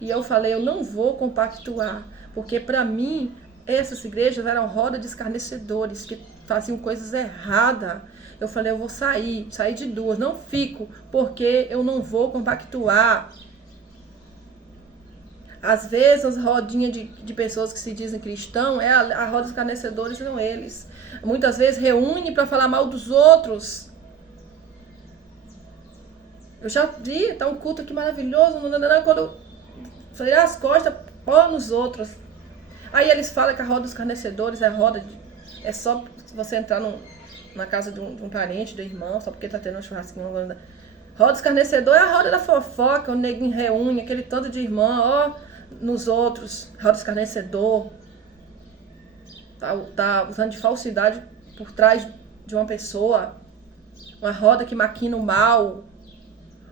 E eu falei, eu não vou compactuar. Porque para mim, essas igrejas eram roda de escarnecedores, que faziam coisas erradas. Eu falei, eu vou sair de 2, não fico, porque eu não vou compactuar. Às vezes, as rodinhas de pessoas que se dizem cristão, a roda dos escarnecedores são eles. Muitas vezes reúne para falar mal dos outros. Eu já vi, tá um culto aqui maravilhoso, quando eu falei as costas, pó nos outros. Aí eles falam que a roda dos escarnecedores é só você entrar na casa de um parente, do irmão, só porque tá tendo um churrasquinho. Roda dos escarnecedores é a roda da fofoca, o neguinho reúne, aquele tanto de irmão, nos outros, roda escarnecedor, tá usando de falsidade por trás de uma pessoa, uma roda que maquina o mal,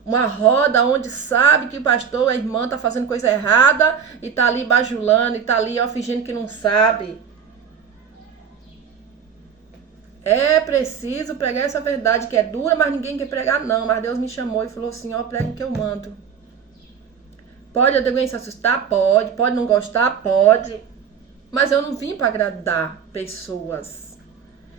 uma roda onde sabe que o pastor, a irmã tá fazendo coisa errada e tá ali bajulando, e tá ali fingindo que não sabe. É preciso pregar essa verdade que é dura, mas ninguém quer pregar não, mas Deus me chamou e falou assim, prega o que eu mando. Pode alguém se assustar? Pode não gostar? Pode. Mas eu não vim para agradar pessoas.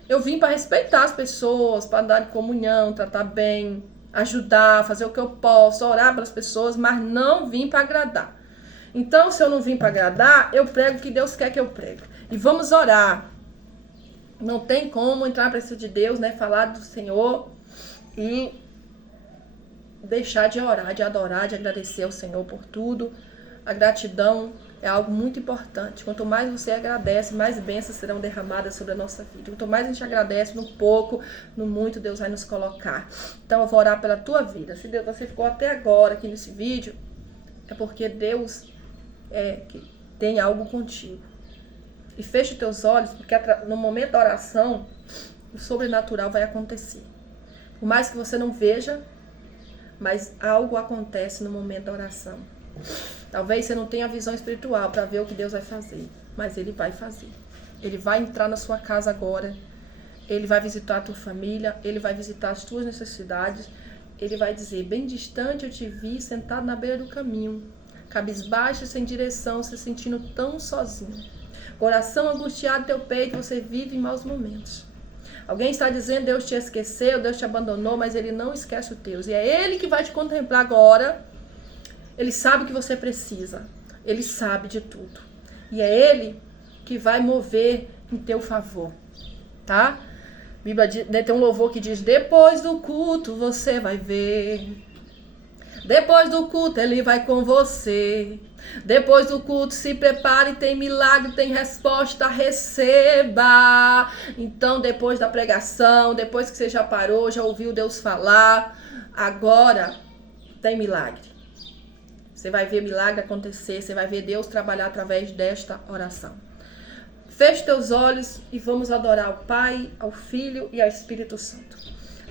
Eu vim para respeitar as pessoas, para dar comunhão, tratar bem, ajudar, fazer o que eu posso, orar pelas pessoas, mas não vim para agradar. Então, se eu não vim para agradar, eu prego o que Deus quer que eu pregue. E vamos orar. Não tem como entrar na presença de Deus, né? Falar do Senhor e deixar de orar, de adorar, de agradecer ao Senhor por tudo. A gratidão é algo muito importante. Quanto mais você agradece, mais bênçãos serão derramadas sobre a nossa vida. Quanto mais a gente agradece no pouco, no muito, Deus vai nos colocar. Então eu vou orar pela tua vida. Se você ficou até agora aqui nesse vídeo, é porque Deus que tem algo contigo. E feche os teus olhos, porque no momento da oração, o sobrenatural vai acontecer. Por mais que você não veja, mas algo acontece no momento da oração. Talvez você não tenha visão espiritual para ver o que Deus vai fazer, mas Ele vai fazer. Ele vai entrar na sua casa agora, Ele vai visitar a tua família, Ele vai visitar as tuas necessidades, Ele vai dizer, bem distante eu te vi sentado na beira do caminho, cabisbaixo, sem direção, se sentindo tão sozinho. Coração angustiado no teu peito, você vive em maus momentos. Alguém está dizendo, Deus te esqueceu, Deus te abandonou, mas Ele não esquece os teus. E é Ele que vai te contemplar agora. Ele sabe o que você precisa. Ele sabe de tudo. E é Ele que vai mover em teu favor. Tá? A Bíblia tem um louvor que diz, depois do culto você vai ver. Depois do culto Ele vai com você. Depois do culto se prepare, tem milagre, tem resposta, receba. Então depois da pregação, depois que você já parou, já ouviu Deus falar, Agora tem milagre. Você vai ver milagre acontecer, você vai ver Deus trabalhar através desta oração. Feche teus olhos e vamos adorar ao Pai, ao Filho e ao Espírito Santo.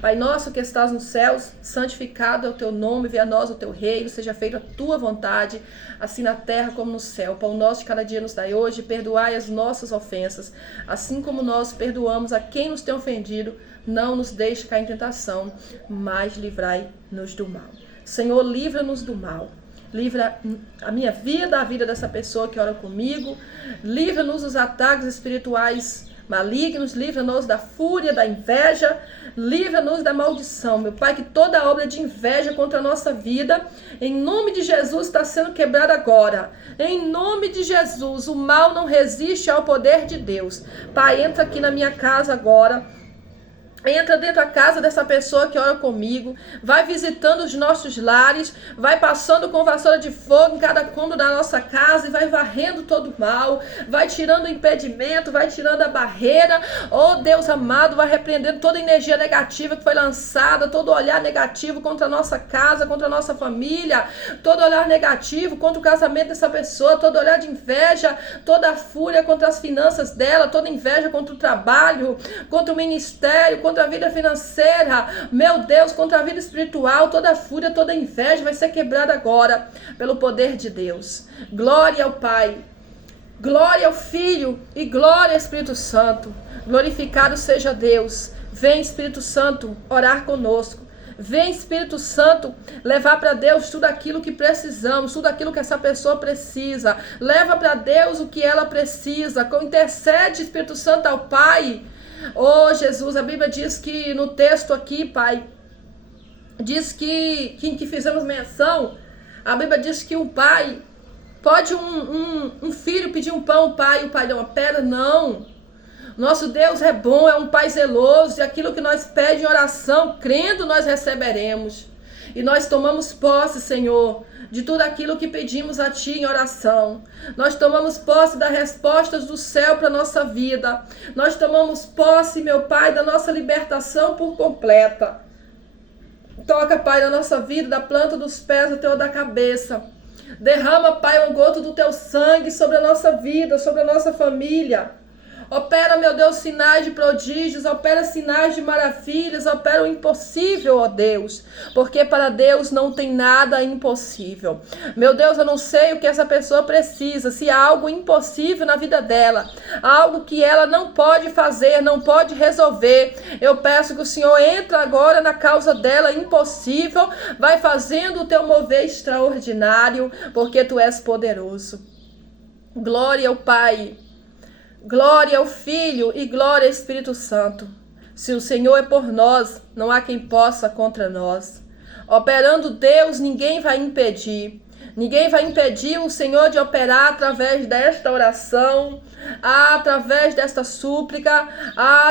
Pai nosso que estás nos céus, santificado é o teu nome, venha a nós o teu reino, seja feita a tua vontade, assim na terra como no céu. Pão nosso de cada dia nos dai hoje, perdoai as nossas ofensas, assim como nós perdoamos a quem nos tem ofendido, não nos deixe cair em tentação, mas livrai-nos do mal. Senhor, livra-nos do mal. Livra a minha vida, a vida dessa pessoa que ora comigo. Livra-nos dos ataques espirituais malignos. Livra-nos da fúria, da inveja. Livra-nos da maldição. Meu Pai, que toda obra de inveja contra a nossa vida, em nome de Jesus, está sendo quebrada agora. Em nome de Jesus, o mal não resiste ao poder de Deus. Pai, entra aqui na minha casa agora. Entra dentro da casa dessa pessoa que ora comigo, vai visitando os nossos lares, vai passando com vassoura de fogo em cada cômodo da nossa casa e vai varrendo todo o mal, vai tirando o impedimento, vai tirando a barreira. Oh Deus amado, vai repreendendo toda energia negativa que foi lançada, todo olhar negativo contra a nossa casa, contra a nossa família, todo olhar negativo contra o casamento dessa pessoa, todo olhar de inveja, toda a fúria contra as finanças dela, toda inveja contra o trabalho, contra o ministério, contra a vida financeira, meu Deus, contra a vida espiritual, toda a fúria, toda a inveja vai ser quebrada agora, pelo poder de Deus. Glória ao Pai, glória ao Filho e glória ao Espírito Santo. Glorificado seja Deus. Vem, Espírito Santo, orar conosco. Vem, Espírito Santo, levar para Deus tudo aquilo que precisamos, tudo aquilo que essa pessoa precisa. Leva para Deus o que ela precisa. Intercede, Espírito Santo, ao Pai. Oh Jesus, a Bíblia diz que no texto aqui, Pai, diz que fizemos menção, a Bíblia diz que um pai, pode um filho pedir um pão, o pai deu uma pedra? Não. Nosso Deus é bom, é um Pai zeloso, e aquilo que nós pedimos em oração, crendo, nós receberemos. E nós tomamos posse, Senhor, de tudo aquilo que pedimos a Ti em oração. Nós tomamos posse das respostas do céu para a nossa vida. Nós tomamos posse, meu Pai, da nossa libertação por completa. Toca, Pai, na nossa vida, da planta dos pés até o da cabeça. Derrama, Pai, um goto do Teu sangue sobre a nossa vida, sobre a nossa família. Opera, meu Deus, sinais de prodígios, opera sinais de maravilhas, opera o impossível, ó Deus, porque para Deus não tem nada impossível. Meu Deus, eu não sei o que essa pessoa precisa, se há algo impossível na vida dela, algo que ela não pode fazer, não pode resolver. Eu peço que o Senhor entre agora na causa dela impossível, vai fazendo o Teu mover extraordinário, porque Tu és poderoso. Glória ao Pai. Glória ao Filho e glória ao Espírito Santo. Se o Senhor é por nós, não há quem possa contra nós. Operando Deus, ninguém vai impedir. Ninguém vai impedir o Senhor de operar através desta oração, através desta súplica.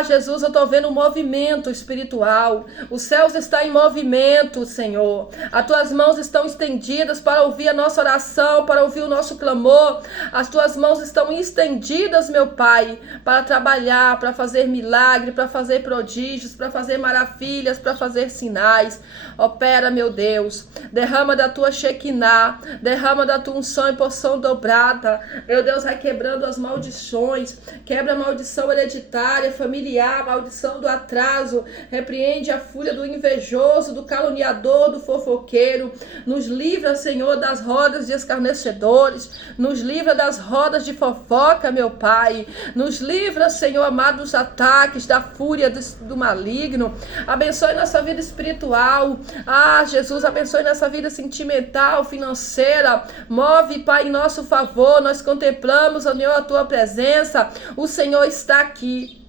Jesus, eu estou vendo um movimento espiritual. Os céus estão em movimento, Senhor. As Tuas mãos estão estendidas para ouvir a nossa oração, para ouvir o nosso clamor. As Tuas mãos estão estendidas, meu Pai, para trabalhar, para fazer milagre, para fazer prodígios, para fazer maravilhas, para fazer sinais. Opera, meu Deus. Derrama da Tua Shekinah, derrama da Tua unção e porção dobrada. Meu Deus, vai quebrando as maldições. Quebra a maldição hereditária, familiar, maldição do atraso. Repreende a fúria do invejoso, do caluniador, do fofoqueiro. Nos livra, Senhor, das rodas de escarnecedores. Nos livra das rodas de fofoca, meu Pai. Nos livra, Senhor amado, dos ataques, da fúria do maligno. Abençoe nossa vida espiritual. Jesus, abençoe nossa vida sentimental, financeira. Move, Pai, em nosso favor. Nós contemplamos, Senhor, a Tua presença. O Senhor está aqui.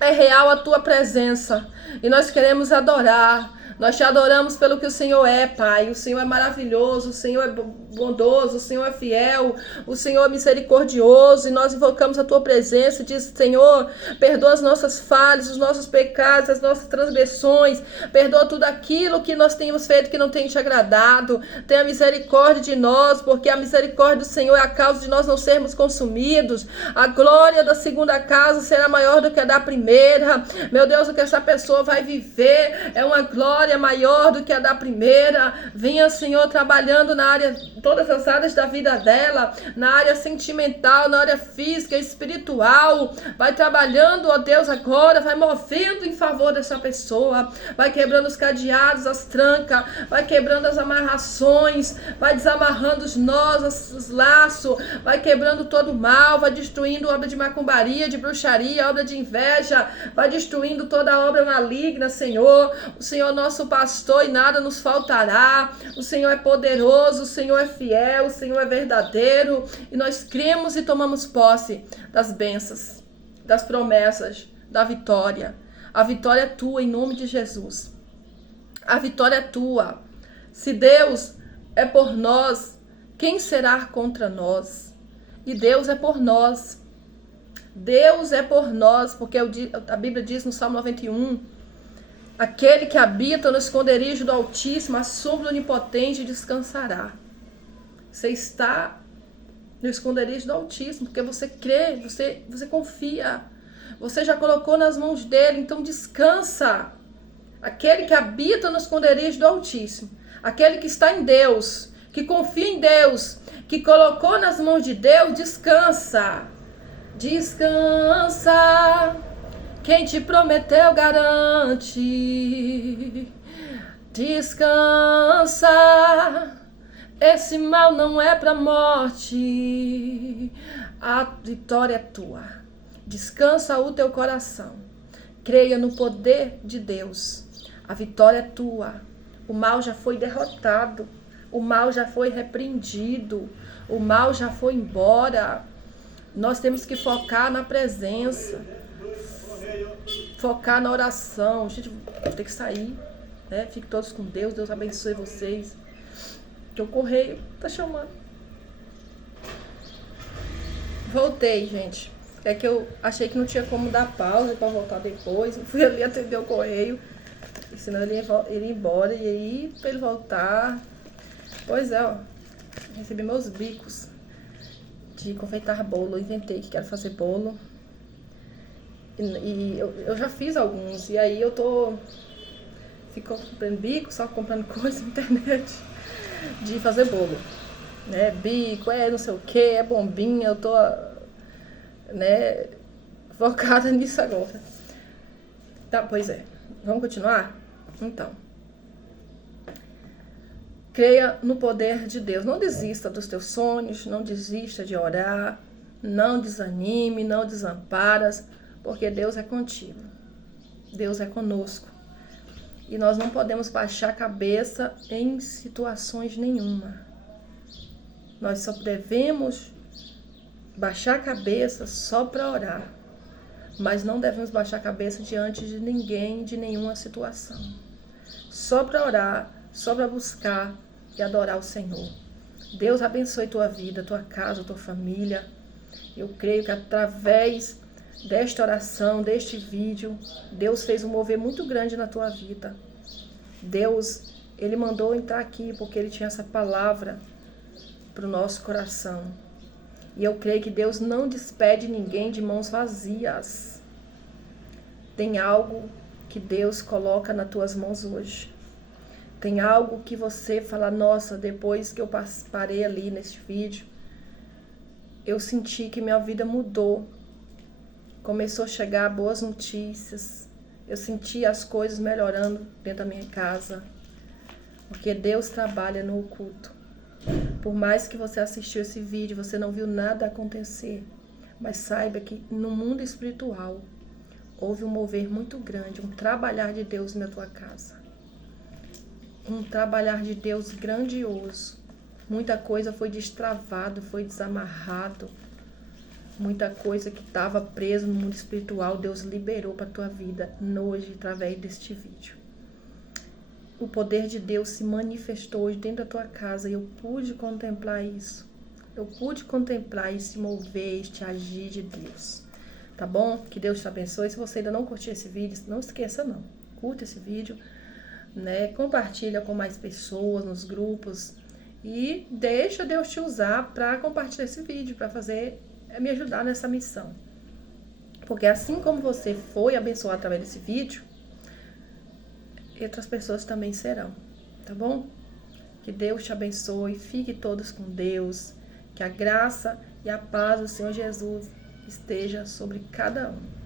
É real a Tua presença. E nós queremos adorar. Nós Te adoramos pelo que o Senhor é, Pai. O Senhor é maravilhoso, o Senhor é bondoso, o Senhor é fiel, o Senhor é misericordioso. E nós invocamos a Tua presença e diz, Senhor, perdoa as nossas falhas, os nossos pecados, as nossas transgressões. Perdoa tudo aquilo que nós temos feito que não tem Te agradado. Tenha misericórdia de nós, porque a misericórdia do Senhor é a causa de nós não sermos consumidos. A glória da segunda casa será maior do que a da primeira. Meu Deus, o que essa pessoa vai viver é uma glória vitória maior do que a da primeira. Venha, Senhor, trabalhando na área, todas as áreas da vida dela, na área sentimental, na área física, espiritual. Vai trabalhando, ó Deus, agora, vai movendo em favor dessa pessoa, vai quebrando os cadeados, as trancas, vai quebrando as amarrações, vai desamarrando os nós, os laços, vai quebrando todo o mal, vai destruindo obra de macumbaria, de bruxaria, obra de inveja, vai destruindo toda a obra maligna, Senhor. O Senhor é nosso pastor e nada nos faltará. O Senhor é poderoso, o Senhor é fiel, o Senhor é verdadeiro, e nós cremos e tomamos posse das bênçãos, das promessas, da vitória. A vitória é tua, em nome de Jesus. A vitória é tua. Se Deus é por nós, quem será contra nós? E Deus é por nós. Deus é por nós, porque a Bíblia diz no Salmo 91, aquele que habita no esconderijo do Altíssimo, a sombra do Onipotente descansará. Você está no esconderijo do Altíssimo, porque você crê, você confia. Você já colocou nas mãos dele, então descansa. Aquele que habita no esconderijo do Altíssimo, aquele que está em Deus, que confia em Deus, que colocou nas mãos de Deus, descansa. Descansa. Quem te prometeu garante. Descansa. Esse mal não é para morte. A vitória é tua. Descansa o teu coração. Creia no poder de Deus. A vitória é tua. O mal já foi derrotado. O mal já foi repreendido. O mal já foi embora. Nós temos que focar na presença. Focar na oração. Gente, vou ter que sair, né? Fiquem todos com Deus. Deus abençoe vocês. Que o correio tá chamando. Voltei, gente. É que eu achei que não tinha como dar pausa para voltar depois. Eu fui ali atender o correio. Senão ele ia embora. E aí, para ele voltar... Pois é, ó. Recebi meus bicos de confeitar bolo. Eu inventei que quero fazer bolo. E eu já fiz alguns. E aí eu tô... Fico comprando bico, só comprando coisa na internet de fazer bolo. Né? Bico, não sei o que, bombinha. Eu tô... né, focada nisso agora. Tá, pois é. Vamos continuar? Então. Creia no poder de Deus. Não desista dos teus sonhos, não desista de orar, não desanime, não desamparas, porque Deus é contigo. Deus é conosco. E nós não podemos baixar a cabeça em situações nenhuma. Nós só devemos baixar a cabeça só para orar, mas não devemos baixar a cabeça diante de ninguém, de nenhuma situação. Só para orar, só para buscar e adorar o Senhor. Deus abençoe tua vida, tua casa, tua família. Eu creio que através desta oração, deste vídeo, Deus fez um mover muito grande na tua vida. Deus, Ele mandou entrar aqui porque Ele tinha essa palavra para o nosso coração. E eu creio que Deus não despede ninguém de mãos vazias. Tem algo que Deus coloca nas tuas mãos hoje. Tem algo que você fala, nossa, depois que eu parei ali nesse vídeo, eu senti que minha vida mudou. Começou a chegar boas notícias. Eu senti as coisas melhorando dentro da minha casa. Porque Deus trabalha no oculto. Por mais que você assistiu esse vídeo, você não viu nada acontecer. Mas saiba que no mundo espiritual houve um mover muito grande, um trabalhar de Deus na tua casa. Um trabalhar de Deus grandioso. Muita coisa foi destravado, foi desamarrado. Muita coisa que estava preso no mundo espiritual, Deus liberou para a tua vida hoje, através deste vídeo. O poder de Deus se manifestou hoje dentro da tua casa e eu pude contemplar isso. Eu pude contemplar esse mover, este agir de Deus. Tá bom? Que Deus te abençoe. Se você ainda não curtiu esse vídeo, não esqueça não. Curta esse vídeo, né? Compartilha com mais pessoas nos grupos e deixa Deus te usar para compartilhar esse vídeo, para me ajudar nessa missão. Porque assim como você foi abençoado através desse vídeo, e outras pessoas também serão, tá bom? Que Deus te abençoe, fique todos com Deus, que a graça e a paz do Senhor Jesus esteja sobre cada um.